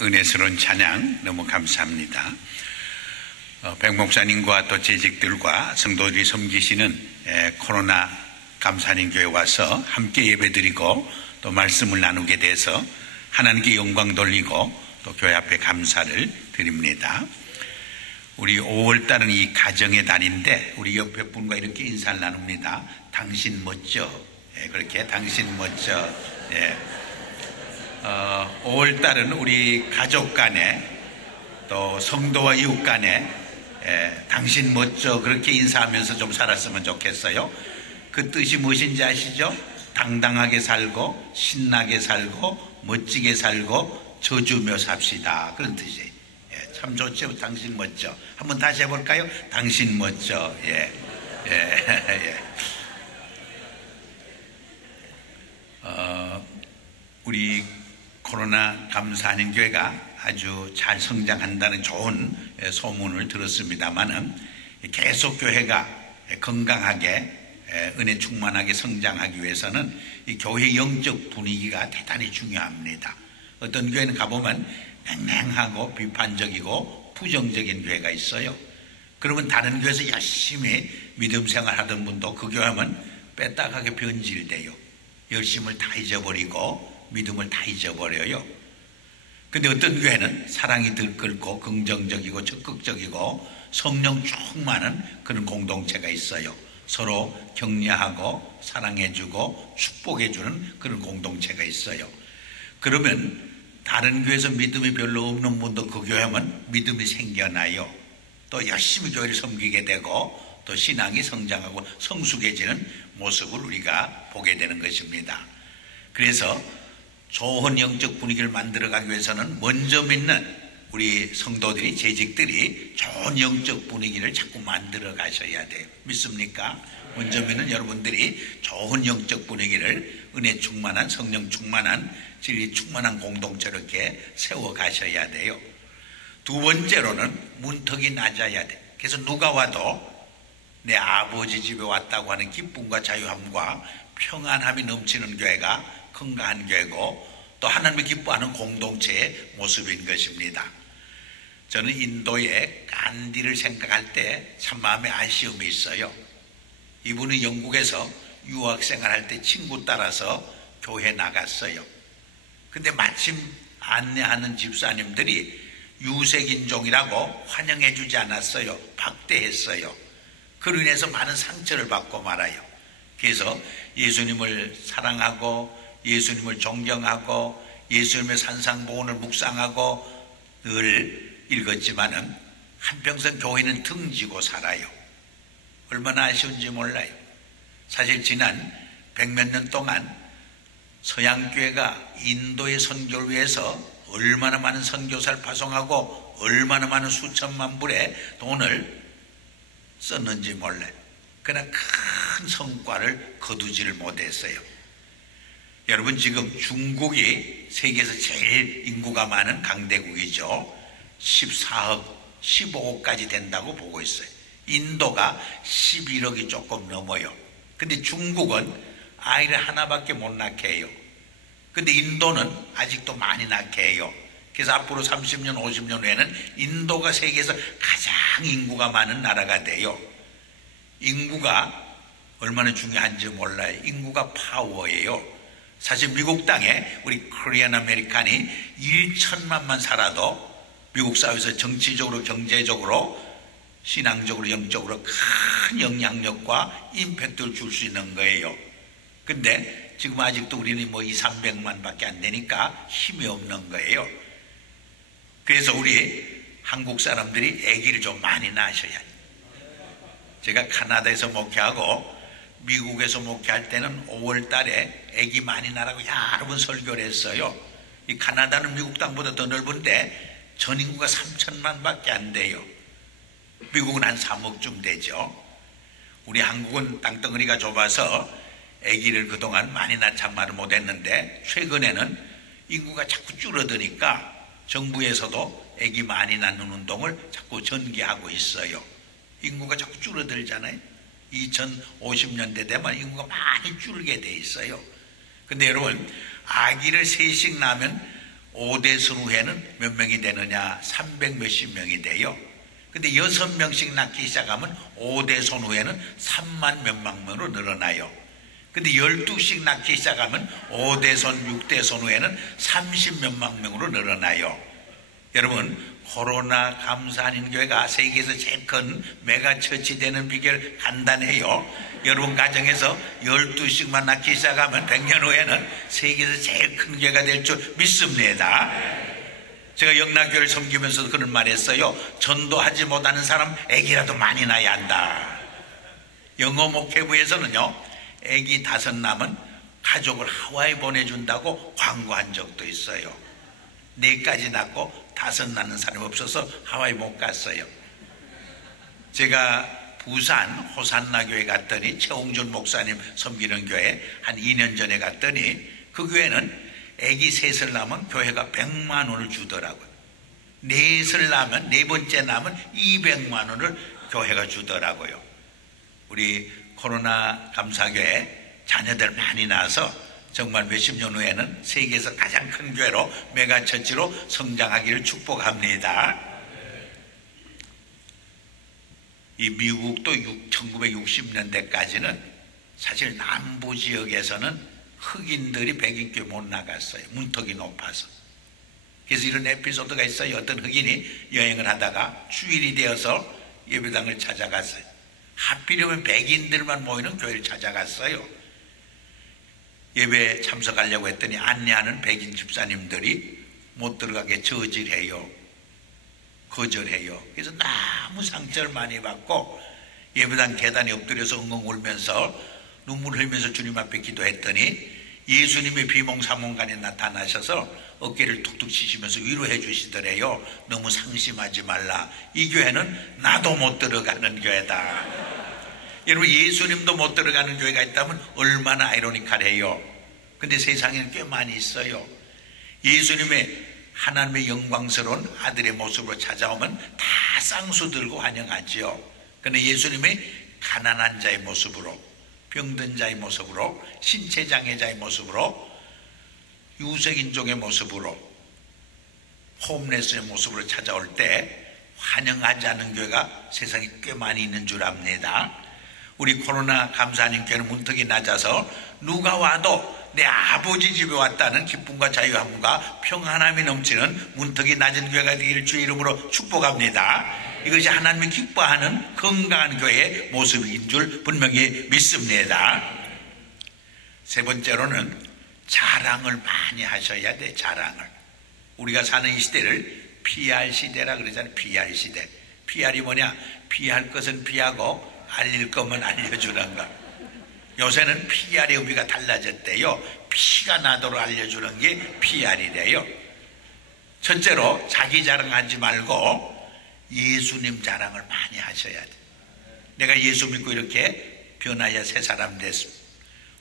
은혜스러운 찬양 너무 감사합니다. 백 목사님과 또 재직들과 성도들이 섬기시는 코로나 감사님 교회 와서 함께 예배드리고 또 말씀을 나누게 돼서 하나님께 영광 돌리고 또 교회 앞에 감사를 드립니다. 우리 5월달은 이 가정의 달인데 우리 옆에 분과 이렇게 인사를 나눕니다. 당신 멋져. 그렇게 당신 멋져. 5월달은 우리 가족 간에 또 성도와 이웃 간에 당신 멋져 그렇게 인사하면서 좀 살았으면 좋겠어요. 그 뜻이 무엇인지 아시죠? 당당하게 살고 신나게 살고 멋지게 살고 져주며 삽시다, 그런 뜻이에요. 참 좋죠. 당신 멋져. 한번 다시 해볼까요? 당신 멋져. 우리 코로나 감사하는 교회가 아주 잘 성장한다는 좋은 소문을 들었습니다만은 계속 교회가 건강하게 은혜 충만하게 성장하기 위해서는 이 교회 영적 분위기가 대단히 중요합니다. 어떤 교회는 가보면 냉랭하고 비판적이고 부정적인 교회가 있어요. 그러면 다른 교회에서 열심히 믿음 생활하던 분도 그 교회 하면 빼딱하게 변질돼요. 열심을 다 잊어버리고 믿음을 다 잊어버려요. 근데 어떤 교회는 사랑이 들끓고 긍정적이고 적극적이고 성령 충만한 그런 공동체가 있어요. 서로 격려하고 사랑해주고 축복해주는 그런 공동체가 있어요. 그러면 다른 교회에서 믿음이 별로 없는 분도 그 교회 하면 믿음이 생겨나요. 또 열심히 교회를 섬기게 되고 또 신앙이 성장하고 성숙해지는 모습을 우리가 보게 되는 것입니다. 그래서 좋은 영적 분위기를 만들어가기 위해서는 먼저 믿는 우리 성도들이 재직들이 좋은 영적 분위기를 자꾸 만들어 가셔야 돼요. 믿습니까? 먼저 믿는 여러분들이 좋은 영적 분위기를 은혜 충만한 성령 충만한 진리 충만한 공동체로 이렇게 세워 가셔야 돼요. 두 번째로는 문턱이 낮아야 돼. 그래서 누가 와도 내 아버지 집에 왔다고 하는 기쁨과 자유함과 평안함이 넘치는 교회가 건강한 교회고 또 하나님을 기뻐하는 공동체의 모습인 것입니다. 저는 인도의 간디를 생각할 때 참 마음에 아쉬움이 있어요. 이분은 영국에서 유학생활할 때 친구 따라서 교회 나갔어요. 근데 마침 안내하는 집사님들이 유색인종이라고 환영해 주지 않았어요. 박대했어요. 그로 인해서 많은 상처를 받고 말아요. 그래서 예수님을 사랑하고 예수님을 존경하고 예수님의 산상보훈을 묵상하고 늘 읽었지만은 한평생 교회는 등지고 살아요. 얼마나 아쉬운지 몰라요. 사실 지난 100몇 년 동안 서양교회가 인도의 선교를 위해서 얼마나 많은 선교사를 파송하고 얼마나 많은 수천만 불의 돈을 썼는지 몰라요. 그러나 큰 성과를 거두지를 못했어요. 여러분, 지금 중국이 세계에서 제일 인구가 많은 강대국이죠. 14억, 15억까지 된다고 보고 있어요. 인도가 11억이 조금 넘어요. 근데 중국은 아이를 하나밖에 못 낳게 해요. 근데 인도는 아직도 많이 낳게 해요. 그래서 앞으로 30년, 50년 후에는 인도가 세계에서 가장 인구가 많은 나라가 돼요. 인구가 얼마나 중요한지 몰라요. 인구가 파워예요. 사실 미국 땅에 우리 코리안 아메리칸이 1천만만 살아도 미국 사회에서 정치적으로 경제적으로 신앙적으로 영적으로 큰 영향력과 임팩트를 줄 수 있는 거예요. 근데 지금 아직도 우리는 뭐 2, 300만 밖에 안 되니까 힘이 없는 거예요. 그래서 우리 한국 사람들이 아기를 좀 많이 낳으셔야 해요. 제가 카나다에서 목회하고 미국에서 목회할 때는 5월 달에 아기 많이 낳으라고 여러 번 설교를 했어요. 이 카나다는 미국 땅보다 더 넓은데 전 인구가 3천만 밖에 안 돼요. 미국은 한 3억쯤 되죠. 우리 한국은 땅덩어리가 좁아서 아기를 그동안 많이 낳자 말을 못했는데 최근에는 인구가 자꾸 줄어드니까 정부에서도 아기 많이 낳는 운동을 자꾸 전개하고 있어요. 인구가 자꾸 줄어들잖아요. 2050년대 되면 인구가 많이 줄게 돼 있어요. 근데 여러분, 아기를 셋씩 낳으면 5대 선후회는 몇 명이 되느냐? 300 몇십 명이 돼요. 근데 6명씩 낳기 시작하면 5대 선후회는 3만 몇만 명으로 늘어나요. 근데 12씩 낳기 시작하면 5대 선, 6대 선후회는 30 몇만 명으로 늘어나요. 여러분, 코로나 감사하는 교회가 세계에서 제일 큰 메가처치 되는 비결 간단해요. 여러분 가정에서 12씩만 낳기 시작하면 100년 후에는 세계에서 제일 큰 교회가 될 줄 믿습니다. 제가 영락교회를 섬기면서도 그런 말 했어요. 전도하지 못하는 사람 애기라도 많이 낳아야 한다. 영어 목회부에서는요, 애기 5 낳으면 가족을 하와이 보내준다고 광고한 적도 있어요. 4까지 낳고 5 낳는 사람이 없어서 하와이 못 갔어요. 제가 부산 호산나 교회 갔더니 최홍준 목사님 섬기는 교회 한 2년 전에 갔더니 그 교회는 애기 3을 낳으면 교회가 100만 원을 주더라고요. 4을 낳으면, 4번째 낳으면 200만 원을 교회가 주더라고요. 우리 코로나 감사교회 자녀들 많이 낳아서 정말 몇십 년 후에는 세계에서 가장 큰 교회로 메가처치로 성장하기를 축복합니다. 이 미국도 1960년대까지는 사실 남부 지역에서는 흑인들이 백인교회 못 나갔어요. 문턱이 높아서. 그래서 이런 에피소드가 있어요. 어떤 흑인이 여행을 하다가 주일이 되어서 예배당을 찾아갔어요. 하필이면 백인들만 모이는 교회를 찾아갔어요. 예배에 참석하려고 했더니 안내하는 백인 집사님들이 못 들어가게 저질해요. 거절해요. 그래서 너무 상처를 많이 받고 예배당 계단에 엎드려서 엉엉 울면서 눈물 흘리면서 주님 앞에 기도했더니 예수님이 비몽사몽간에 나타나셔서 어깨를 툭툭 치시면서 위로해 주시더래요. 너무 상심하지 말라. 이 교회는 나도 못 들어가는 교회다. 여러분, 예수님도 못 들어가는 교회가 있다면 얼마나 아이러니컬해요. 근데 세상에는 꽤 많이 있어요. 예수님의 하나님의 영광스러운 아들의 모습으로 찾아오면 다 쌍수 들고 환영하지요. 그런데 예수님이 가난한 자의 모습으로, 병든 자의 모습으로, 신체장애자의 모습으로, 유색인종의 모습으로, 홈레스의 모습으로 찾아올 때 환영하지 않는 교회가 세상에 꽤 많이 있는 줄 압니다. 우리 코로나 감사하는 교회는 문턱이 낮아서 누가 와도 내 아버지 집에 왔다는 기쁨과 자유함과 평안함이 넘치는 문턱이 낮은 교회가 되기를 주의 이름으로 축복합니다. 이것이 하나님이 기뻐하는 건강한 교회의 모습인 줄 분명히 믿습니다. 3번째로는 자랑을 많이 하셔야 돼. 자랑을. 우리가 사는 이 시대를 PR 시대라 그러잖아요. PR 시대. PR이 뭐냐? 피할 것은 피하고 알릴 것만 알려주는 것. 요새는 PR의 의미가 달라졌대요. 피가 나도록 알려주는 게 PR이래요. 첫째로 자기 자랑하지 말고 예수님 자랑을 많이 하셔야 돼. 내가 예수 믿고 이렇게 변하여 새 사람 됐습니다.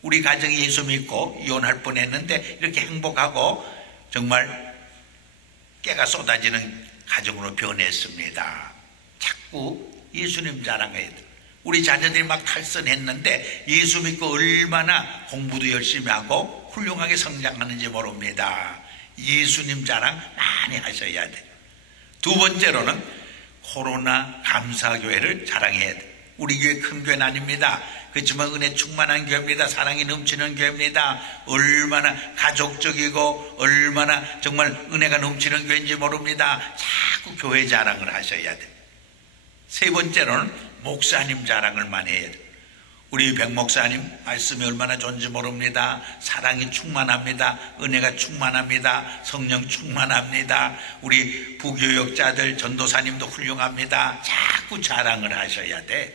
우리 가정이 예수 믿고 이혼할 뻔했는데 이렇게 행복하고 정말 깨가 쏟아지는 가정으로 변했습니다. 자꾸 예수님 자랑해야 돼. 우리 자녀들이 막 탈선했는데 예수 믿고 얼마나 공부도 열심히 하고 훌륭하게 성장하는지 모릅니다. 예수님 자랑 많이 하셔야 돼요. 2번째로는 코로나 감사교회를 자랑해야 돼요. 우리 교회 큰 교회는 아닙니다. 그렇지만 은혜 충만한 교회입니다. 사랑이 넘치는 교회입니다. 얼마나 가족적이고 얼마나 정말 은혜가 넘치는 교회인지 모릅니다. 자꾸 교회 자랑을 하셔야 돼요. 3번째로는 목사님 자랑을 많이 해야 돼요. 우리 백 목사님 말씀이 얼마나 좋은지 모릅니다. 사랑이 충만합니다. 은혜가 충만합니다. 성령 충만합니다. 우리 부교역자들 전도사님도 훌륭합니다. 자꾸 자랑을 하셔야 돼.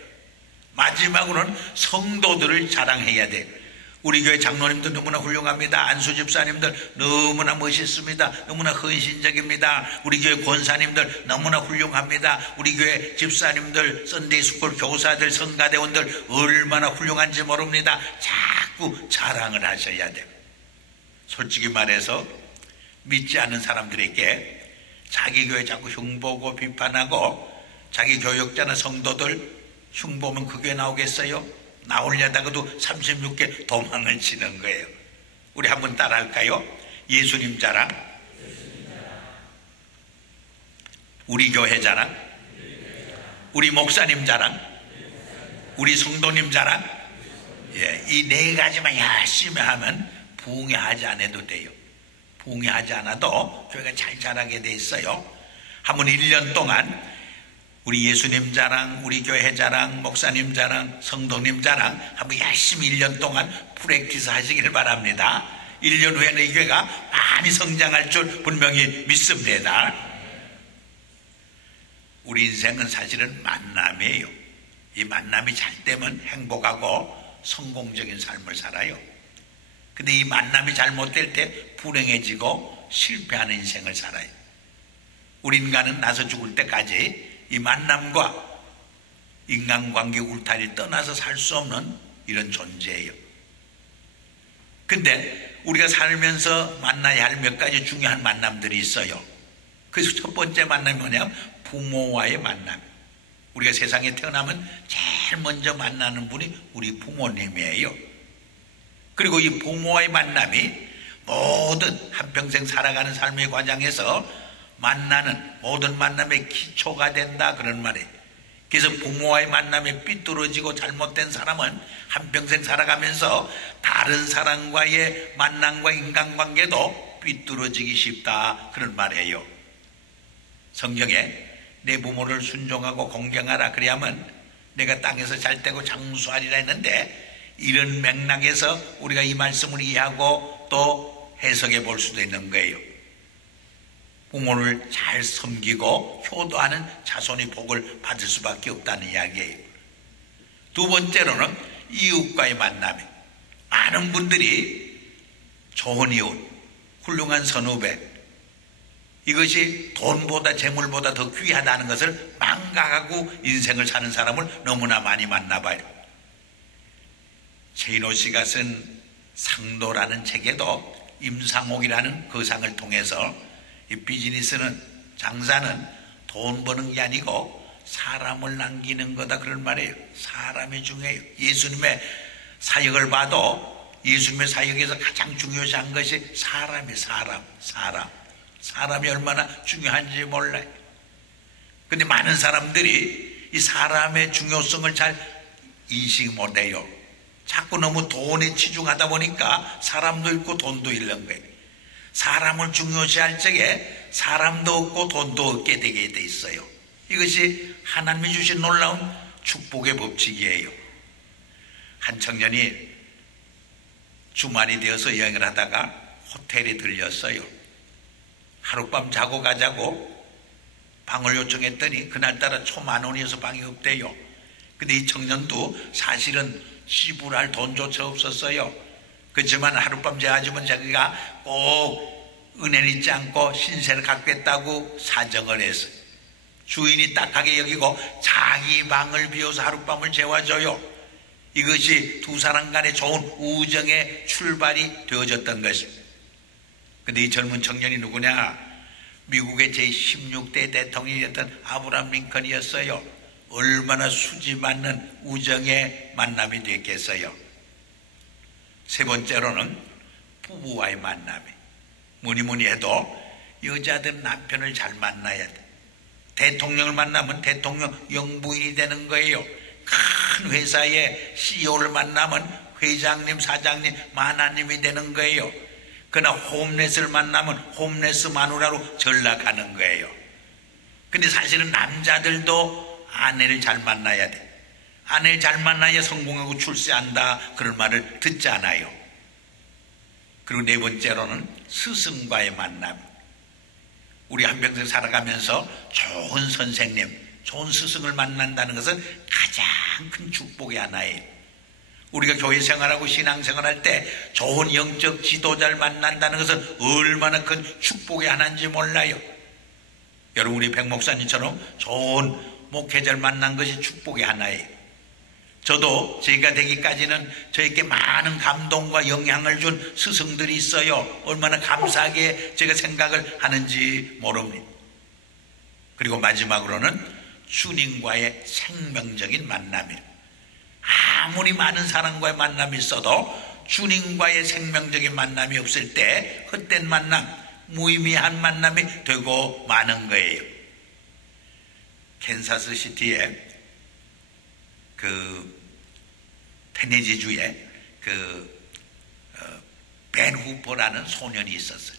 마지막으로는 성도들을 자랑해야 돼. 우리 교회 장로님도 너무나 훌륭합니다. 안수 집사님들 너무나 멋있습니다. 너무나 헌신적입니다. 우리 교회 권사님들 너무나 훌륭합니다. 우리 교회 집사님들, 썬데이 스쿨 교사들, 성가대원들 얼마나 훌륭한지 모릅니다. 자꾸 자랑을 하셔야 돼요. 솔직히 말해서 믿지 않는 사람들에게 자기 교회 자꾸 흉보고 비판하고 자기 교역자나 성도들 흉보면 그 교회 나오겠어요? 나오려다가도 36개 도망을 치는 거예요. 우리 한번 따라할까요? 예수님 자랑, 우리 교회 자랑, 우리 목사님 자랑, 우리 성도님 자랑. 예, 이 네 가지만 열심히 하면 부흥회하지 않아도 돼요. 부흥회하지 않아도 교회가 잘 자라게 돼 있어요. 한번 1년 동안 우리 예수님 자랑, 우리 교회 자랑, 목사님 자랑, 성도님 자랑 한번 열심히 1년 동안 프랙티스 하시길 바랍니다. 1년 후에는 이 교회가 많이 성장할 줄 분명히 믿습니다. 우리 인생은 사실은 만남이에요. 이 만남이 잘 되면 행복하고 성공적인 삶을 살아요. 근데 이 만남이 잘못될 때 불행해지고 실패하는 인생을 살아요. 우리 인간은 나서 죽을 때까지 이 만남과 인간관계 울타리를 떠나서 살 수 없는 이런 존재예요. 근데 우리가 살면서 만나야 할 몇 가지 중요한 만남들이 있어요. 그래서 첫 번째 만남이 뭐냐면 부모와의 만남. 우리가 세상에 태어나면 제일 먼저 만나는 분이 우리 부모님이에요. 그리고 이 부모와의 만남이 모든 한평생 살아가는 삶의 과정에서 만나는 모든 만남의 기초가 된다, 그런 말이에요. 그래서 부모와의 만남에 삐뚤어지고 잘못된 사람은 한평생 살아가면서 다른 사람과의 만남과 인간관계도 삐뚤어지기 쉽다, 그런 말이에요. 성경에 내 부모를 순종하고 공경하라 그래야만 내가 땅에서 잘 되고 장수하리라 했는데, 이런 맥락에서 우리가 이 말씀을 이해하고 또 해석해 볼 수도 있는 거예요. 부모를 잘 섬기고 효도하는 자손이 복을 받을 수밖에 없다는 이야기예요. 두 번째로는 이웃과의 만남이, 많은 분들이 좋은 이웃, 훌륭한 선후배, 이것이 돈보다 재물보다 더 귀하다는 것을 망각하고 인생을 사는 사람을 너무나 많이 만나봐요. 최인호 씨가 쓴 상도라는 책에도 임상옥이라는 거상을 통해서 이 비즈니스는, 장사는 돈 버는 게 아니고 사람을 남기는 거다, 그런 말이에요. 사람이 중요해요. 예수님의 사역을 봐도 예수님의 사역에서 가장 중요시한 것이 사람이, 사람이 얼마나 중요한지 몰라요. 근데 많은 사람들이 이 사람의 중요성을 잘 인식 못해요. 자꾸 너무 돈에 치중하다 보니까 사람도 잃고 돈도 잃는 거예요. 사람을 중요시할 적에 사람도 없고 돈도 없게 되게 돼 있어요. 이것이 하나님이 주신 놀라운 축복의 법칙이에요. 한 청년이 주말이 되어서 여행을 하다가 호텔에 들렸어요. 하룻밤 자고 가자고 방을 요청했더니 그날따라 초10,000원이어서 방이 없대요. 근데 이 청년도 사실은 지불할 돈조차 없었어요. 그렇지만 하룻밤 자야지만 자기가 꼭 은혜를 잊지 않고 신세를 갚겠다고 사정을 했어요. 주인이 딱하게 여기고 자기 방을 비워서 하룻밤을 재워줘요. 이것이 두 사람 간의 좋은 우정의 출발이 되어졌던 것입니다. 근데 이 젊은 청년이 누구냐? 미국의 제16대 대통령이었던 아브라함 링컨이었어요. 얼마나 수지 맞는 우정의 만남이 됐겠어요. 세 번째로는 부부와의 만남이, 뭐니 해도 여자들은 남편을 잘 만나야 돼. 대통령을 만나면 대통령 영부인이 되는 거예요. 큰 회사의 CEO를 만나면 회장님, 사장님, 마나님이 되는 거예요. 그러나 홈레스를 만나면 홈레스 마누라로 전락하는 거예요. 근데 사실은 남자들도 아내를 잘 만나야 돼. 아내를 잘 만나야 성공하고 출세한다, 그런 말을 듣잖아요. 그리고 네 번째로는 스승과의 만남. 우리 한평생 살아가면서 좋은 선생님, 좋은 스승을 만난다는 것은 가장 큰 축복의 하나예요. 우리가 교회 생활하고 신앙생활할 때 좋은 영적 지도자를 만난다는 것은 얼마나 큰 축복의 하나인지 몰라요. 여러분, 우리 백 목사님처럼 좋은 목회자를 만난 것이 축복의 하나예요. 저도 제가 되기까지는 저에게 많은 감동과 영향을 준 스승들이 있어요. 얼마나 감사하게 제가 생각을 하는지 모릅니다. 그리고 마지막으로는 주님과의 생명적인 만남이에요. 아무리 많은 사람과의 만남이 있어도 주님과의 생명적인 만남이 없을 때 헛된 만남, 무의미한 만남이 되고 마는 거예요. 캔사스 시티에 테네지주에 벤 후퍼라는 소년이 있었어요.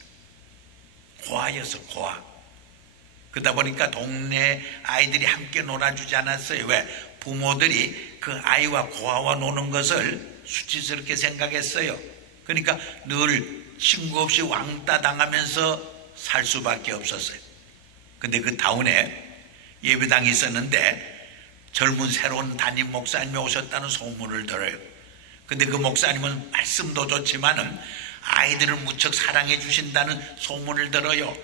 고아였어, 고아. 그러다 보니까 동네 아이들이 함께 놀아주지 않았어요. 왜? 부모들이 그 아이와 고아와 노는 것을 수치스럽게 생각했어요. 그러니까 늘 친구 없이 왕따 당하면서 살 수밖에 없었어요. 근데 그 타운에 예배당이 있었는데 젊은 새로운 담임 목사님이 오셨다는 소문을 들어요. 근데 그 목사님은 말씀도 좋지만은 아이들을 무척 사랑해 주신다는 소문을 들어요.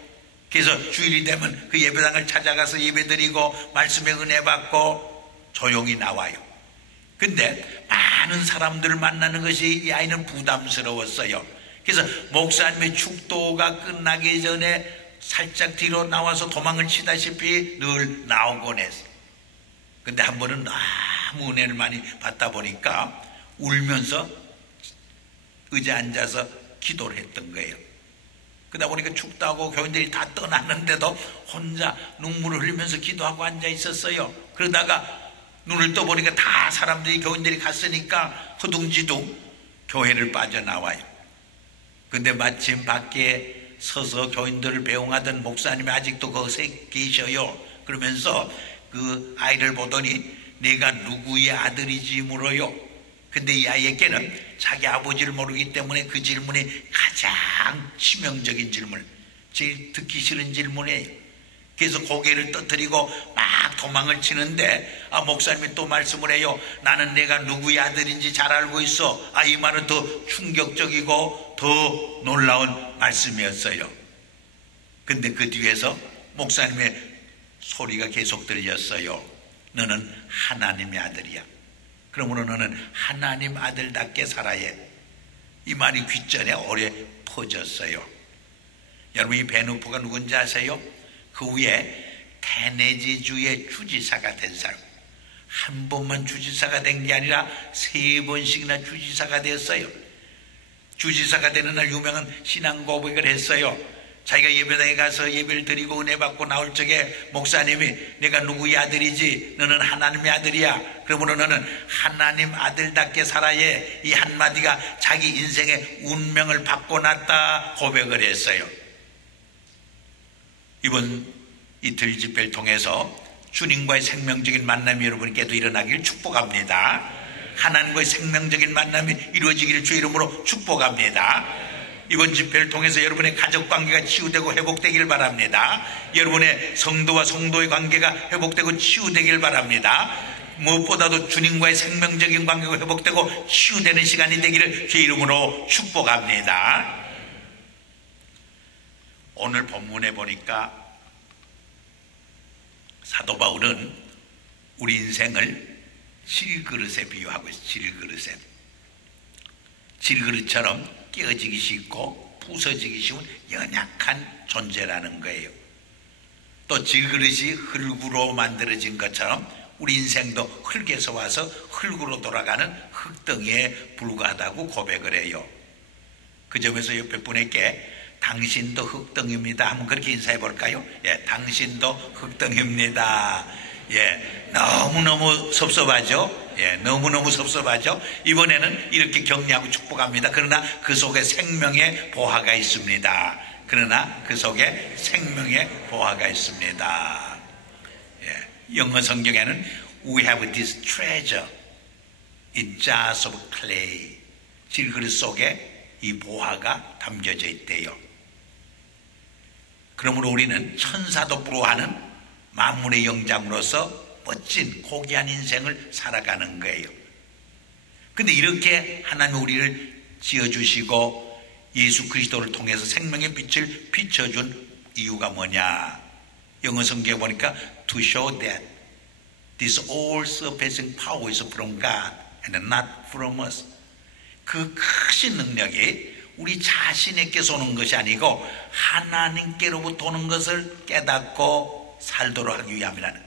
그래서 주일이 되면 그 예배당을 찾아가서 예배드리고 말씀의 은혜 받고 조용히 나와요. 근데 많은 사람들을 만나는 것이 이 아이는 부담스러웠어요. 그래서 목사님의 축도가 끝나기 전에 살짝 뒤로 나와서 도망을 치다시피 늘 나오곤 했어요. 근데 한 번은 너무 은혜를 많이 받다 보니까 울면서 의자에 앉아서 기도를 했던 거예요. 그러다 보니까 춥다고 교인들이 다 떠났는데도 혼자 눈물을 흘리면서 기도하고 앉아 있었어요. 그러다가 눈을 떠보니까 다 사람들이, 교인들이 갔으니까 허둥지둥 교회를 빠져나와요. 근데 마침 밖에 서서 교인들을 배웅하던 목사님이 아직도 거기에 계셔요. 그러면서 그 아이를 보더니 내가 누구의 아들이지 물어요. 근데 이 아이에게는 자기 아버지를 모르기 때문에 그 질문이 가장 치명적인 질문, 제일 듣기 싫은 질문이에요. 그래서 고개를 떠뜨리고 막 도망을 치는데 목사님이 또 말씀을 해요. 나는 내가 누구의 아들인지 잘 알고 있어. 이 말은 더 충격적이고 더 놀라운 말씀이었어요. 근데 그 뒤에서 목사님의 소리가 계속 들렸어요. 너는 하나님의 아들이야. 그러므로 너는 하나님 아들답게 살아야. 이 말이 귓전에 오래 퍼졌어요. 여러분, 이 벤 후퍼가 누군지 아세요? 그 후에 테네지주의 주지사가 된 사람. 한 번만 주지사가 된 게 아니라 3번씩이나 주지사가 됐어요. 주지사가 되는 날 유명한 신앙 고백을 했어요. 자기가 예배당에 가서 예배를 드리고 은혜 받고 나올 적에 목사님이 내가 누구의 아들이지? 너는 하나님의 아들이야. 그러므로 너는 하나님 아들답게 살아야. 이 한마디가 자기 인생의 운명을 바꿔놨다 고백을 했어요. 이번 이틀 집회를 통해서 주님과의 생명적인 만남이 여러분께도 일어나길 축복합니다. 하나님과의 생명적인 만남이 이루어지기를 주의 이름으로 축복합니다. 이번 집회를 통해서 여러분의 가족관계가 치유되고 회복되길 바랍니다. 여러분의 성도와 성도의 관계가 회복되고 치유되길 바랍니다. 무엇보다도 주님과의 생명적인 관계가 회복되고 치유되는 시간이 되기를 주의 이름으로 축복합니다. 오늘 본문에 보니까 사도 바울은 우리 인생을 질그릇에 비유하고 있어요. 질그릇에. 질그릇처럼 깨어지기 쉽고 부서지기 쉬운 연약한 존재라는 거예요. 또 질그릇이 흙으로 만들어진 것처럼 우리 인생도 흙에서 와서 흙으로 돌아가는 흙덩이에 불과하다고 고백을 해요. 그 점에서 옆에 분에게 당신도 흙덩이입니다 한번 그렇게 인사해 볼까요? 예, 당신도 흙덩이입니다. 예, 너무너무 섭섭하죠? 예, 너무너무 섭섭하죠? 이번에는 이렇게 격려하고 축복합니다. 그러나 그 속에 생명의 보화가 있습니다. 그러나 그 속에 생명의 보화가 있습니다. 예, 영어 성경에는 We have this treasure in jars of clay. 질그릇 속에 이 보화가 담겨져 있대요. 그러므로 우리는 천사도 부러워하는 만물의 영장으로서 멋진 고귀한 인생을 살아가는 거예요. 근데 이렇게 하나님이 우리를 지어주시고 예수 그리스도를 통해서 생명의 빛을 비춰준 이유가 뭐냐? 영어 성경에 보니까 To show that this all surpassing power is from God and not from us. 그 크신 능력이 우리 자신에게서 오는 것이 아니고 하나님께로부터 오는 것을 깨닫고 살도록 하기 위함이라는,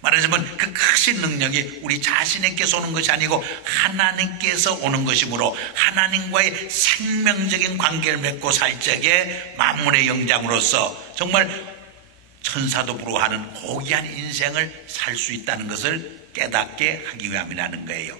말하자면 그 크신 능력이 우리 자신에게서 오는 것이 아니고 하나님께서 오는 것이므로 하나님과의 생명적인 관계를 맺고 살 적에 만물의 영장으로서 정말 천사도 부러워하는 고귀한 인생을 살 수 있다는 것을 깨닫게 하기 위함이라는 거예요.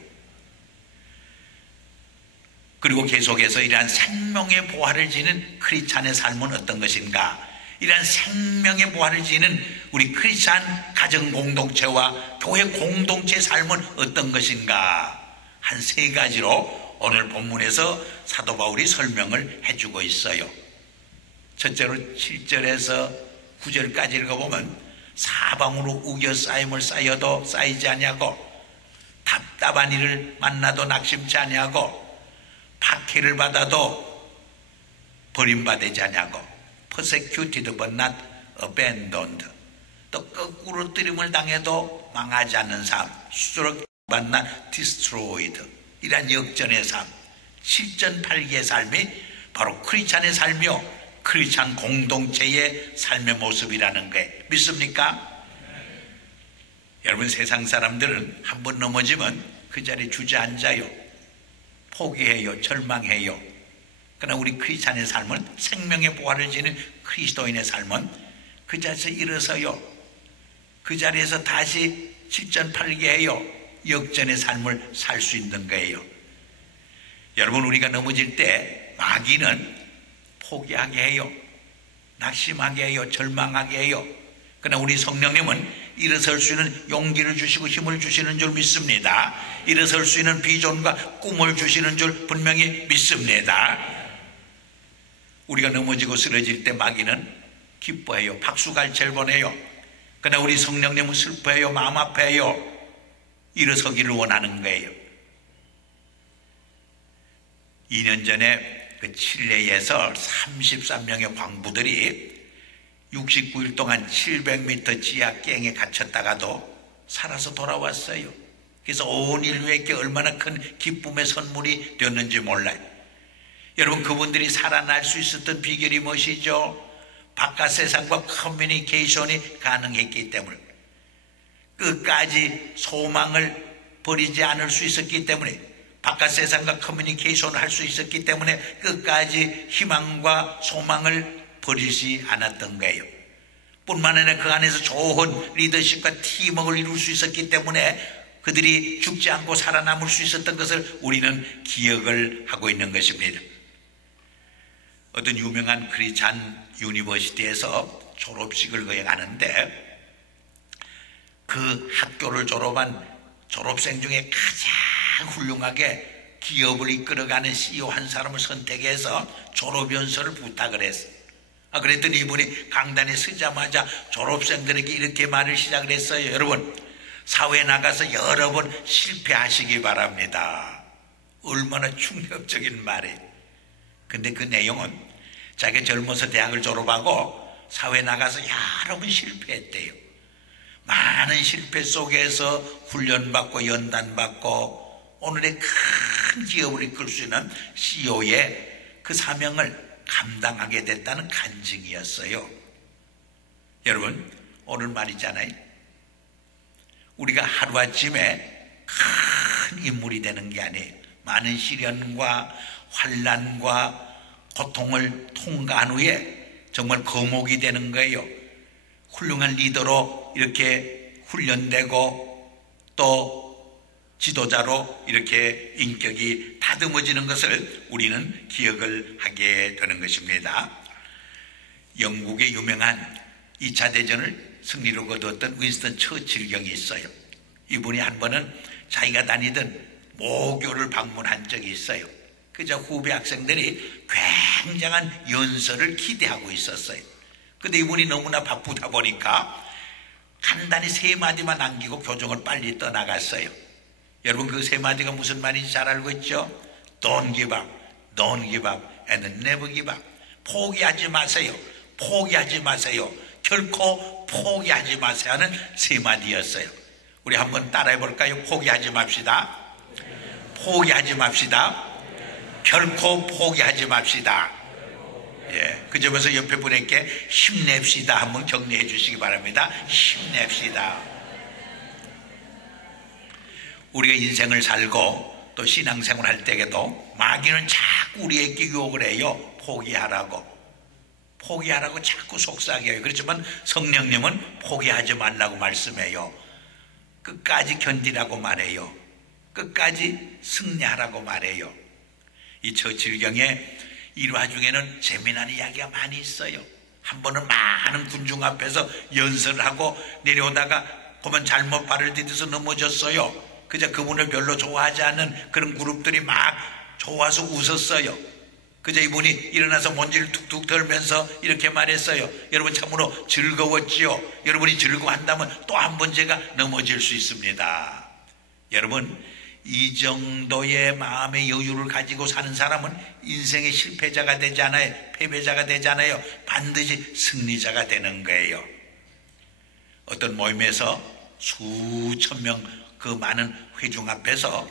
그리고 계속해서 이러한 생명의 보화를 지닌 크리스찬의 삶은 어떤 것인가? 이러한 생명의 보화를 지닌 우리 크리스찬 가정 공동체와 교회 공동체의 삶은 어떤 것인가? 한 세 가지로 오늘 본문에서 사도 바울이 설명을 해주고 있어요. 첫째로 7절에서 9절까지 읽어보면 사방으로 우겨싸임을 쌓여도 쌓이지 아니하고 답답한 일을 만나도 낙심치 아니하고 박해를 받아도 버림받지 아니하고 persecuted but not abandoned, 또 거꾸로 뜨림을 당해도 망하지 않는 삶, struck but not destroyed, 이란 역전의 삶, 실전팔기의 삶이 바로 크리스찬의 삶이요 크리스찬 공동체의 삶의 모습이라는 거예요. 믿습니까? 여러분, 세상 사람들은 한번 넘어지면 그 자리에 주저앉아요. 포기해요. 절망해요. 그러나 우리 크리스찬의 삶은, 생명의 보화를 지닌 그리스도인의 삶은 그 자리에서 일어서요. 그 자리에서 다시 실전팔기해요. 역전의 삶을 살 수 있는 거예요. 여러분, 우리가 넘어질 때 마귀는 포기하게 해요. 낙심하게 해요. 절망하게 해요. 그러나 우리 성령님은 일어설 수 있는 용기를 주시고 힘을 주시는 줄 믿습니다. 일어설 수 있는 비전과 꿈을 주시는 줄 분명히 믿습니다. 우리가 넘어지고 쓰러질 때 마귀는 기뻐해요. 박수갈채를 보내요. 그러나 우리 성령님은 슬퍼해요. 마음 아파해요. 일어서기를 원하는 거예요. 2년 전에 그 칠레에서 33명의 광부들이 69일 동안 700m 지하 갱에 갇혔다가도 살아서 돌아왔어요. 그래서 온 인류에게 얼마나 큰 기쁨의 선물이 되었는지 몰라요. 여러분, 그분들이 살아날 수 있었던 비결이 무엇이죠? 바깥 세상과 커뮤니케이션이 가능했기 때문에, 끝까지 소망을 버리지 않을 수 있었기 때문에, 바깥 세상과 커뮤니케이션을 할 수 있었기 때문에 끝까지 희망과 소망을 버리지 않았던 거예요. 뿐만 아니라 그 안에서 좋은 리더십과 팀워크를 이룰 수 있었기 때문에 그들이 죽지 않고 살아남을 수 있었던 것을 우리는 기억을 하고 있는 것입니다. 어떤 유명한 크리스찬 유니버시티에서 졸업식을 거행하는데 그 학교를 졸업한 졸업생 중에 가장 훌륭하게 기업을 이끌어가는 CEO 한 사람을 선택해서 졸업연설을 부탁을 했어요. 그랬더니 이분이 강단에 서자마자 졸업생들에게 이렇게 말을 시작을 했어요. 여러분, 사회에 나가서 여러 번 실패하시기 바랍니다. 얼마나 충격적인 말이에요. 근데 그 내용은 자기가 젊어서 대학을 졸업하고 사회에 나가서 여러 번 실패했대요. 많은 실패 속에서 훈련받고 연단받고 오늘의 큰 기업을 이끌 수 있는 CEO의 그 사명을 감당하게 됐다는 간증이었어요. 여러분, 오늘 말이잖아요. 우리가 하루아침에 큰 인물이 되는 게 아니에요. 많은 시련과 환난과 고통을 통과한 후에 정말 거목이 되는 거예요. 훌륭한 리더로 이렇게 훈련되고 또 지도자로 이렇게 인격이 다듬어지는 것을 우리는 기억을 하게 되는 것입니다. 영국의 유명한 2차 대전을 승리로 거두었던 윈스턴 처칠 경이 있어요. 이분이 한 번은 자기가 다니던 모교를 방문한 적이 있어요. 그저 후배 학생들이 굉장한 연설을 기대하고 있었어요. 근데 이분이 너무나 바쁘다 보니까 간단히 3마디만 남기고 교정을 빨리 떠나갔어요. 여러분, 그 3마디가 무슨 말인지 잘 알고 있죠? Don't give up, don't give up, and never give up. 포기하지 마세요. 포기하지 마세요. 결코 포기하지 마세요 하는 3마디였어요. 우리 한번 따라해 볼까요? 포기하지 맙시다. 포기하지 맙시다. 결코 포기하지 맙시다. 예, 그 점에서 옆에 분에게 힘냅시다 한번 격려해 주시기 바랍니다. 힘냅시다. 우리가 인생을 살고 또 신앙생활 할 때에도 마귀는 자꾸 우리에게 유혹을 해요. 포기하라고. 포기하라고 자꾸 속삭여요. 그렇지만 성령님은 포기하지 말라고 말씀해요. 끝까지 견디라고 말해요. 끝까지 승리하라고 말해요. 이 저칠경에 일화 중에는 재미난 이야기가 많이 있어요. 한 번은 많은 군중 앞에서 연설을 하고 내려오다가 그만 잘못 발을 디뎌서 넘어졌어요. 그저 그분을 별로 좋아하지 않는 그런 그룹들이 막 좋아서 웃었어요. 그저 이분이 일어나서 먼지를 툭툭 털면서 이렇게 말했어요. 여러분 참으로 즐거웠지요. 여러분이 즐거워한다면 또 한 번 제가 넘어질 수 있습니다. 여러분 이 정도의 마음의 여유를 가지고 사는 사람은 인생의 실패자가 되지 않아요. 패배자가 되지 않아요. 반드시 승리자가 되는 거예요. 어떤 모임에서 수천 명 그 많은 회중 앞에서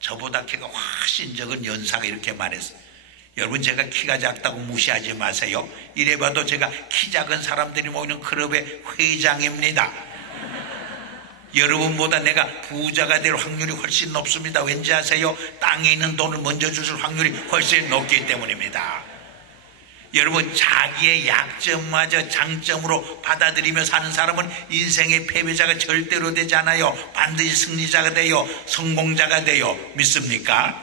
저보다 키가 훨씬 적은 연사가 이렇게 말했어요. 여러분 제가 키가 작다고 무시하지 마세요. 이래봐도 제가 키 작은 사람들이 모이는 클럽의 회장입니다. 여러분보다 내가 부자가 될 확률이 훨씬 높습니다. 왠지 아세요? 땅에 있는 돈을 먼저 주실 확률이 훨씬 높기 때문입니다. 여러분 자기의 약점마저 장점으로 받아들이며 사는 사람은 인생의 패배자가 절대로 되지 않아요. 반드시 승리자가 돼요. 성공자가 돼요. 믿습니까?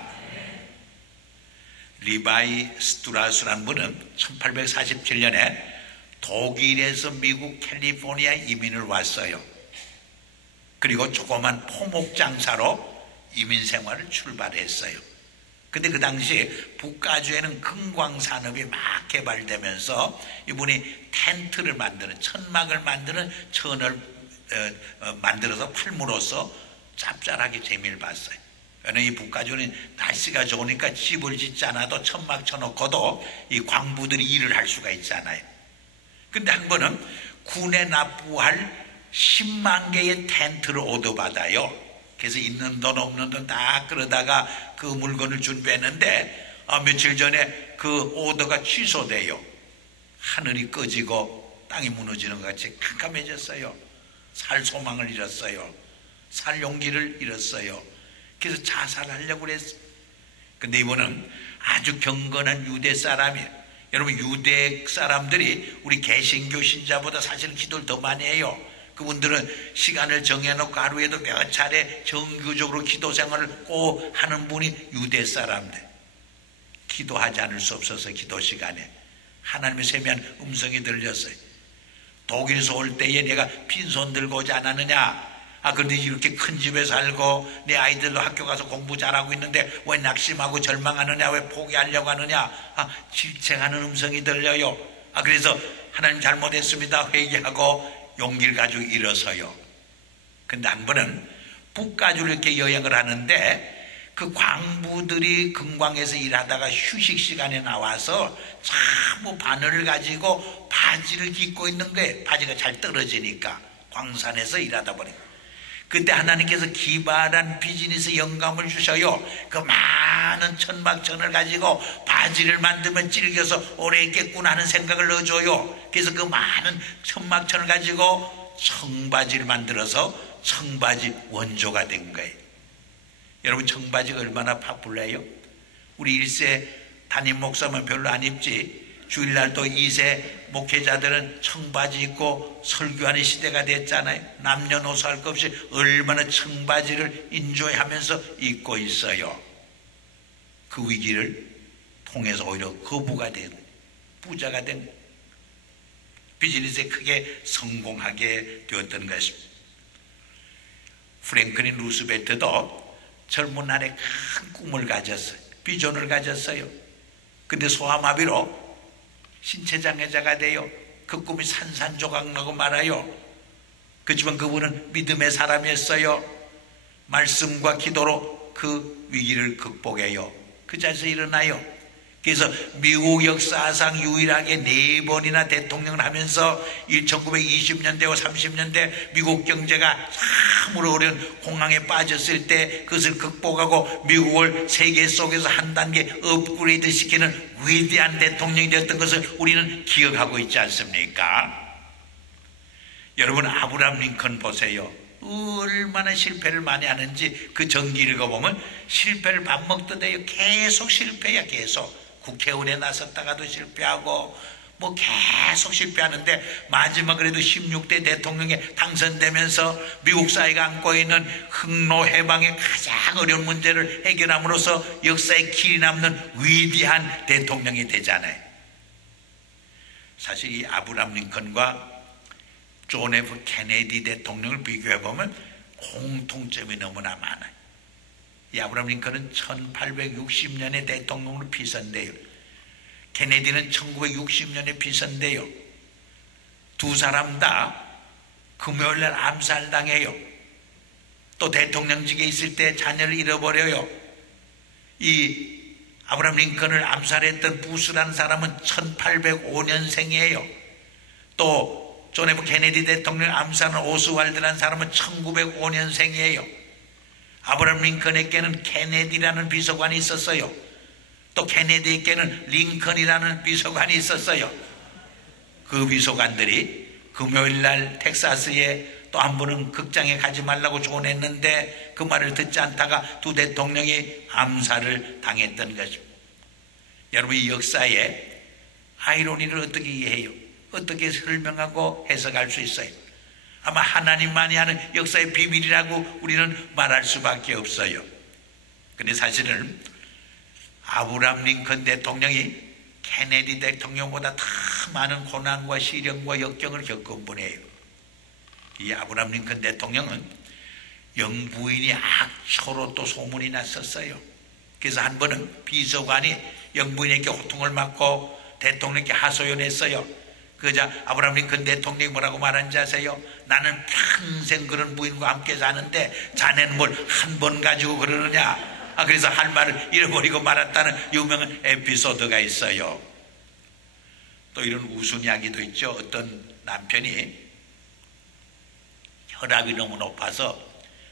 리바이 스투라스라는 분은 1847년에 독일에서 미국 캘리포니아 이민을 왔어요. 그리고 조그만 포목 장사로 이민 생활을 출발했어요. 근데 그 당시 북가주에는 금광산업이 막 개발되면서 이분이 텐트를 만드는, 천막을 만드는 천을 만들어서 팔므로써 짭짤하게 재미를 봤어요. 이 북가주는 날씨가 좋으니까 집을 짓지 않아도 천막 쳐놓고도 이 광부들이 일을 할 수가 있잖아요. 근데 한 번은 군에 납부할 10만 개의 텐트를 오더받아요. 그래서 있는 돈 없는 돈 다 끌어다가 그 물건을 준비했는데 며칠 전에 그 오더가 취소돼요. 하늘이 꺼지고 땅이 무너지는 것 같이 캄캄해졌어요. 살 소망을 잃었어요. 살 용기를 잃었어요. 그래서 자살하려고 그랬어요. 근데 이분은 아주 경건한 유대 사람이에요. 여러분 유대 사람들이 우리 개신교 신자보다 사실은 기도를 더 많이 해요. 그분들은 시간을 정해놓고 하루에도 몇 차례 정규적으로 기도 생활을 꼭 하는 분이 유대 사람들. 기도하지 않을 수 없어서 기도 시간에 하나님의 세미한 음성이 들렸어요. 독일에서 올 때에 내가 빈손 들고 오지 않았느냐. 그런데 이렇게 큰 집에 살고 내 아이들도 학교 가서 공부 잘하고 있는데 왜 낙심하고 절망하느냐, 왜 포기하려고 하느냐. 질책하는 음성이 들려요. 그래서 하나님 잘못했습니다 회개하고 용기를 가지고 일어서요. 근데 한 번은 북가주를 이렇게 여행을 하는데 그 광부들이 금광에서 일하다가 휴식 시간에 나와서 참 바늘을 가지고 바지를 깃고 있는 거예요. 바지가 잘 떨어지니까 광산에서 일하다 보니까. 그때 하나님께서 기발한 비즈니스 영감을 주셔요. 그 많은 천막천을 가지고 바지를 만들면 질겨서 오래 있겠구나 하는 생각을 넣어줘요. 그래서 그 많은 천막천을 가지고 청바지를 만들어서 청바지 원조가 된 거예요. 여러분 청바지가 얼마나 파풀해요? 우리 1세 담임 목사만 별로 안 입지 주일날도 2세 목회자들은 청바지 입고 설교하는 시대가 됐잖아요. 남녀노소 할 것 없이 얼마나 청바지를 인조하면서 입고 있어요. 그 위기를 통해서 오히려 거부가 된, 부자가 된, 비즈니스에 크게 성공하게 되었던 것입니다. 프랭클린 루스벨트도 젊은 날에 큰 꿈을 가졌어요. 비전을 가졌어요. 근데 소아마비로 신체장애자가 돼요. 그 꿈이 산산조각나고 말아요. 그렇지만 그분은 믿음의 사람이었어요. 말씀과 기도로 그 위기를 극복해요. 그 자리에서 일어나요. 그래서 미국 역사상 유일하게 4번이나 대통령을 하면서 1920년대와 30년대 미국 경제가 참으로 어려운 공황에 빠졌을 때 그것을 극복하고 미국을 세계 속에서 한 단계 업그레이드 시키는 위대한 대통령이 되었던 것을 우리는 기억하고 있지 않습니까? 여러분 아브라함 링컨 보세요. 얼마나 실패를 많이 하는지 그 전기 읽어보면 실패를 밥 먹듯 해요. 계속 실패야. 계속 국회의원에 나섰다가도 실패하고 뭐 계속 실패하는데 마지막 그래도 16대 대통령에 당선되면서 미국 사회가 안고 있는 흑로 해방의 가장 어려운 문제를 해결함으로써 역사에 길이 남는 위대한 대통령이 되잖아요. 사실 이 아브라함 링컨과 존 F 케네디 대통령을 비교해보면 공통점이 너무나 많아요. 이 아브라함 링컨은 1860년에 대통령으로 피선돼요. 케네디는 1960년에 피선돼요. 두 사람 다 금요일날 암살당해요. 또 대통령직에 있을 때 자녀를 잃어버려요. 이 아브라함 링컨을 암살했던 부스라는 사람은 1805년생이에요. 또 존 F 케네디 대통령을 암살한 오스왈드라는 사람은 1905년생이에요. 아브라함 링컨에게는 케네디라는 비서관이 있었어요. 또 케네디에게는 링컨이라는 비서관이 있었어요. 그 비서관들이 금요일날 텍사스에 또 한 번은 극장에 가지 말라고 조언했는데 그 말을 듣지 않다가 두 대통령이 암살을 당했던 것입니다. 여러분, 이 역사의 아이러니를 어떻게 이해해요? 어떻게 설명하고 해석할 수 있어요? 아마 하나님만이 하는 역사의 비밀이라고 우리는 말할 수밖에 없어요. 근데 사실은 아브라함 링컨 대통령이 케네디 대통령보다 더 많은 고난과 시련과 역경을 겪은 분이에요. 이 아브라함 링컨 대통령은 영부인이 악초로 또 소문이 났었어요. 그래서 한 번은 비서관이 영부인에게 호통을 맞고 대통령께 하소연했어요. 그자 아브라함 링컨 대통령이 뭐라고 말한지 아세요? 나는 평생 그런 부인과 함께 사는데 자네는 뭘 한 번 가지고 그러느냐? 그래서 할 말을 잃어버리고 말았다는 유명한 에피소드가 있어요. 또 이런 우스운 이야기도 있죠. 어떤 남편이 혈압이 너무 높아서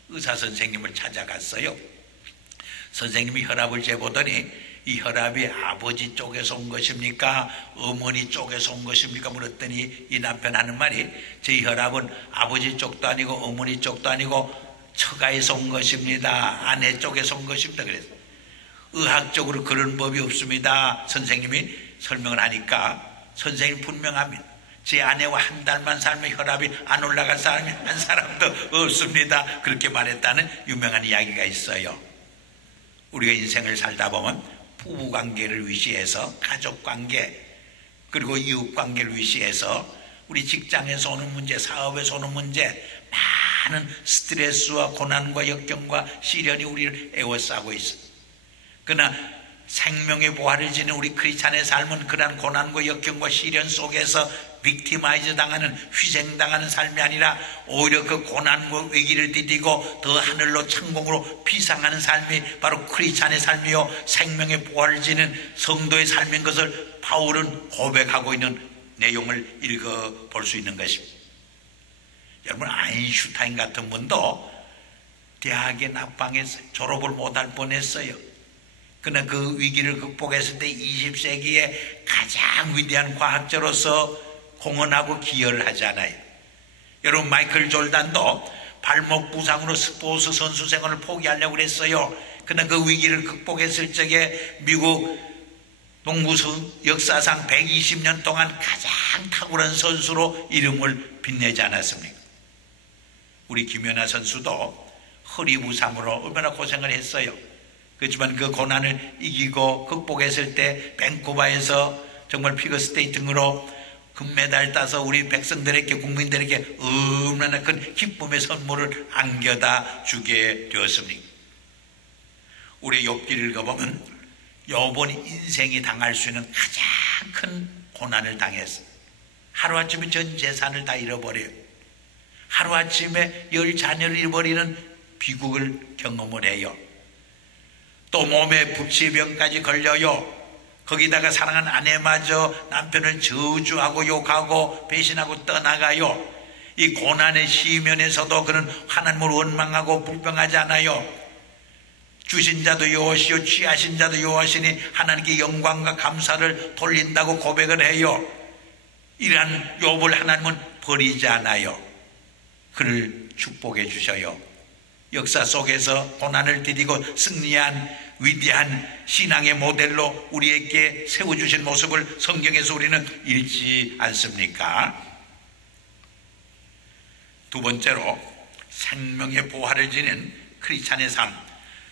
의사 선생님을 찾아갔어요. 선생님이 혈압을 재보더니 이 혈압이 아버지 쪽에서 온 것입니까? 어머니 쪽에서 온 것입니까? 물었더니 이 남편 하는 말이 제 혈압은 아버지 쪽도 아니고 어머니 쪽도 아니고 처가에서 온 것입니다. 아내 쪽에서 온 것입니다. 그래서 의학적으로 그런 법이 없습니다. 선생님이 설명을 하니까 선생님 분명합니다. 제 아내와 한 달만 살면 혈압이 안 올라갈 사람이 한 사람도 없습니다. 그렇게 말했다는 유명한 이야기가 있어요. 우리가 인생을 살다 보면 부부관계를 위시해서 가족관계 그리고 이웃관계를 위시해서 우리 직장에서 오는 문제, 사업에서 오는 문제, 많은 스트레스와 고난과 역경과 시련이 우리를 에워싸고 있어요. 그러나 생명의 보화를 지닌 우리 크리스찬의 삶은 그러한 고난과 역경과 시련 속에서 빅티마이즈 당하는, 희생당하는 삶이 아니라 오히려 그 고난과 위기를 디디고 더 하늘로 천국으로 비상하는 삶이 바로 크리스찬의 삶이요 생명의 보화를 지닌 성도의 삶인 것을 바울은 고백하고 있는 내용을 읽어볼 수 있는 것입니다. 여러분, 아인슈타인 같은 분도 대학의 낙방에서 졸업을 못할 뻔했어요. 그러나 그 위기를 극복했을 때 20세기의 가장 위대한 과학자로서 공헌하고 기여를 하잖아요. 여러분, 마이클 졸단도 발목 부상으로 스포츠 선수 생활을 포기하려고 그랬어요. 그러나 그 위기를 극복했을 적에 미국 농구 역사상 120년 동안 가장 탁월한 선수로 이름을 빛내지 않았습니까? 우리 김연아 선수도 허리 부상으로 얼마나 고생을 했어요. 그렇지만 그 고난을 이기고 극복했을 때 밴쿠버에서 정말 피겨스케이팅으로 금메달 따서 우리 백성들에게 국민들에게 얼마나 큰 기쁨의 선물을 안겨다 주게 되었습니다. 우리 욥기를 읽어보면 욥은 인생이 당할 수 있는 가장 큰 고난을 당했어요. 하루아침에 전 재산을 다 잃어버려요. 하루아침에 10자녀를 잃어버리는 비극을 경험을 해요. 또 몸에 불치병까지 걸려요. 거기다가 사랑하는 아내마저 남편을 저주하고 욕하고 배신하고 떠나가요. 이 고난의 시면에서도 그는 하나님을 원망하고 불평하지 않아요. 주신 자도 여호와시요 취하신 자도 여호와시니 하나님께 영광과 감사를 돌린다고 고백을 해요. 이러한 욥을 하나님은 버리지 않아요. 그를 축복해 주셔요. 역사 속에서 고난을 디디고 승리한 위대한 신앙의 모델로 우리에게 세워주신 모습을 성경에서 우리는 읽지 않습니까? 두 번째로 생명의 보화를 지닌 크리스찬의 삶,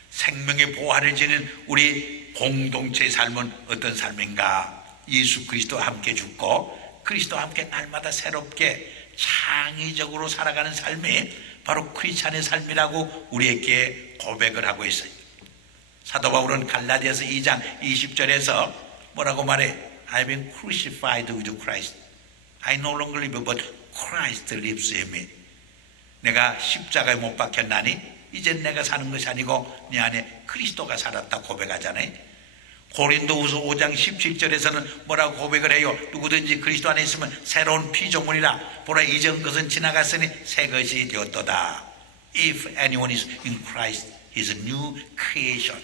생명의 보화를 지닌 우리 공동체의 삶은 어떤 삶인가? 예수 그리스도와 함께 죽고 그리스도와 함께 날마다 새롭게 창의적으로 살아가는 삶이 바로 크리스찬의 삶이라고 우리에게 고백을 하고 있어요. 사도 바울은 갈라디아서 2장 20절에서 뭐라고 말해? I've been crucified with Christ. I no longer live, but Christ lives in me. 내가 십자가에 못 박혔나니 이젠 내가 사는 것이 아니고 내 안에 그리스도가 살았다 고백하잖아요. 고린도후서 5장 17절에서는 뭐라고 고백을 해요? 누구든지 그리스도 안에 있으면 새로운 피조물이라 보라 이전 것은 지나갔으니 새 것이 되었도다. If anyone is in Christ, he is a new creation.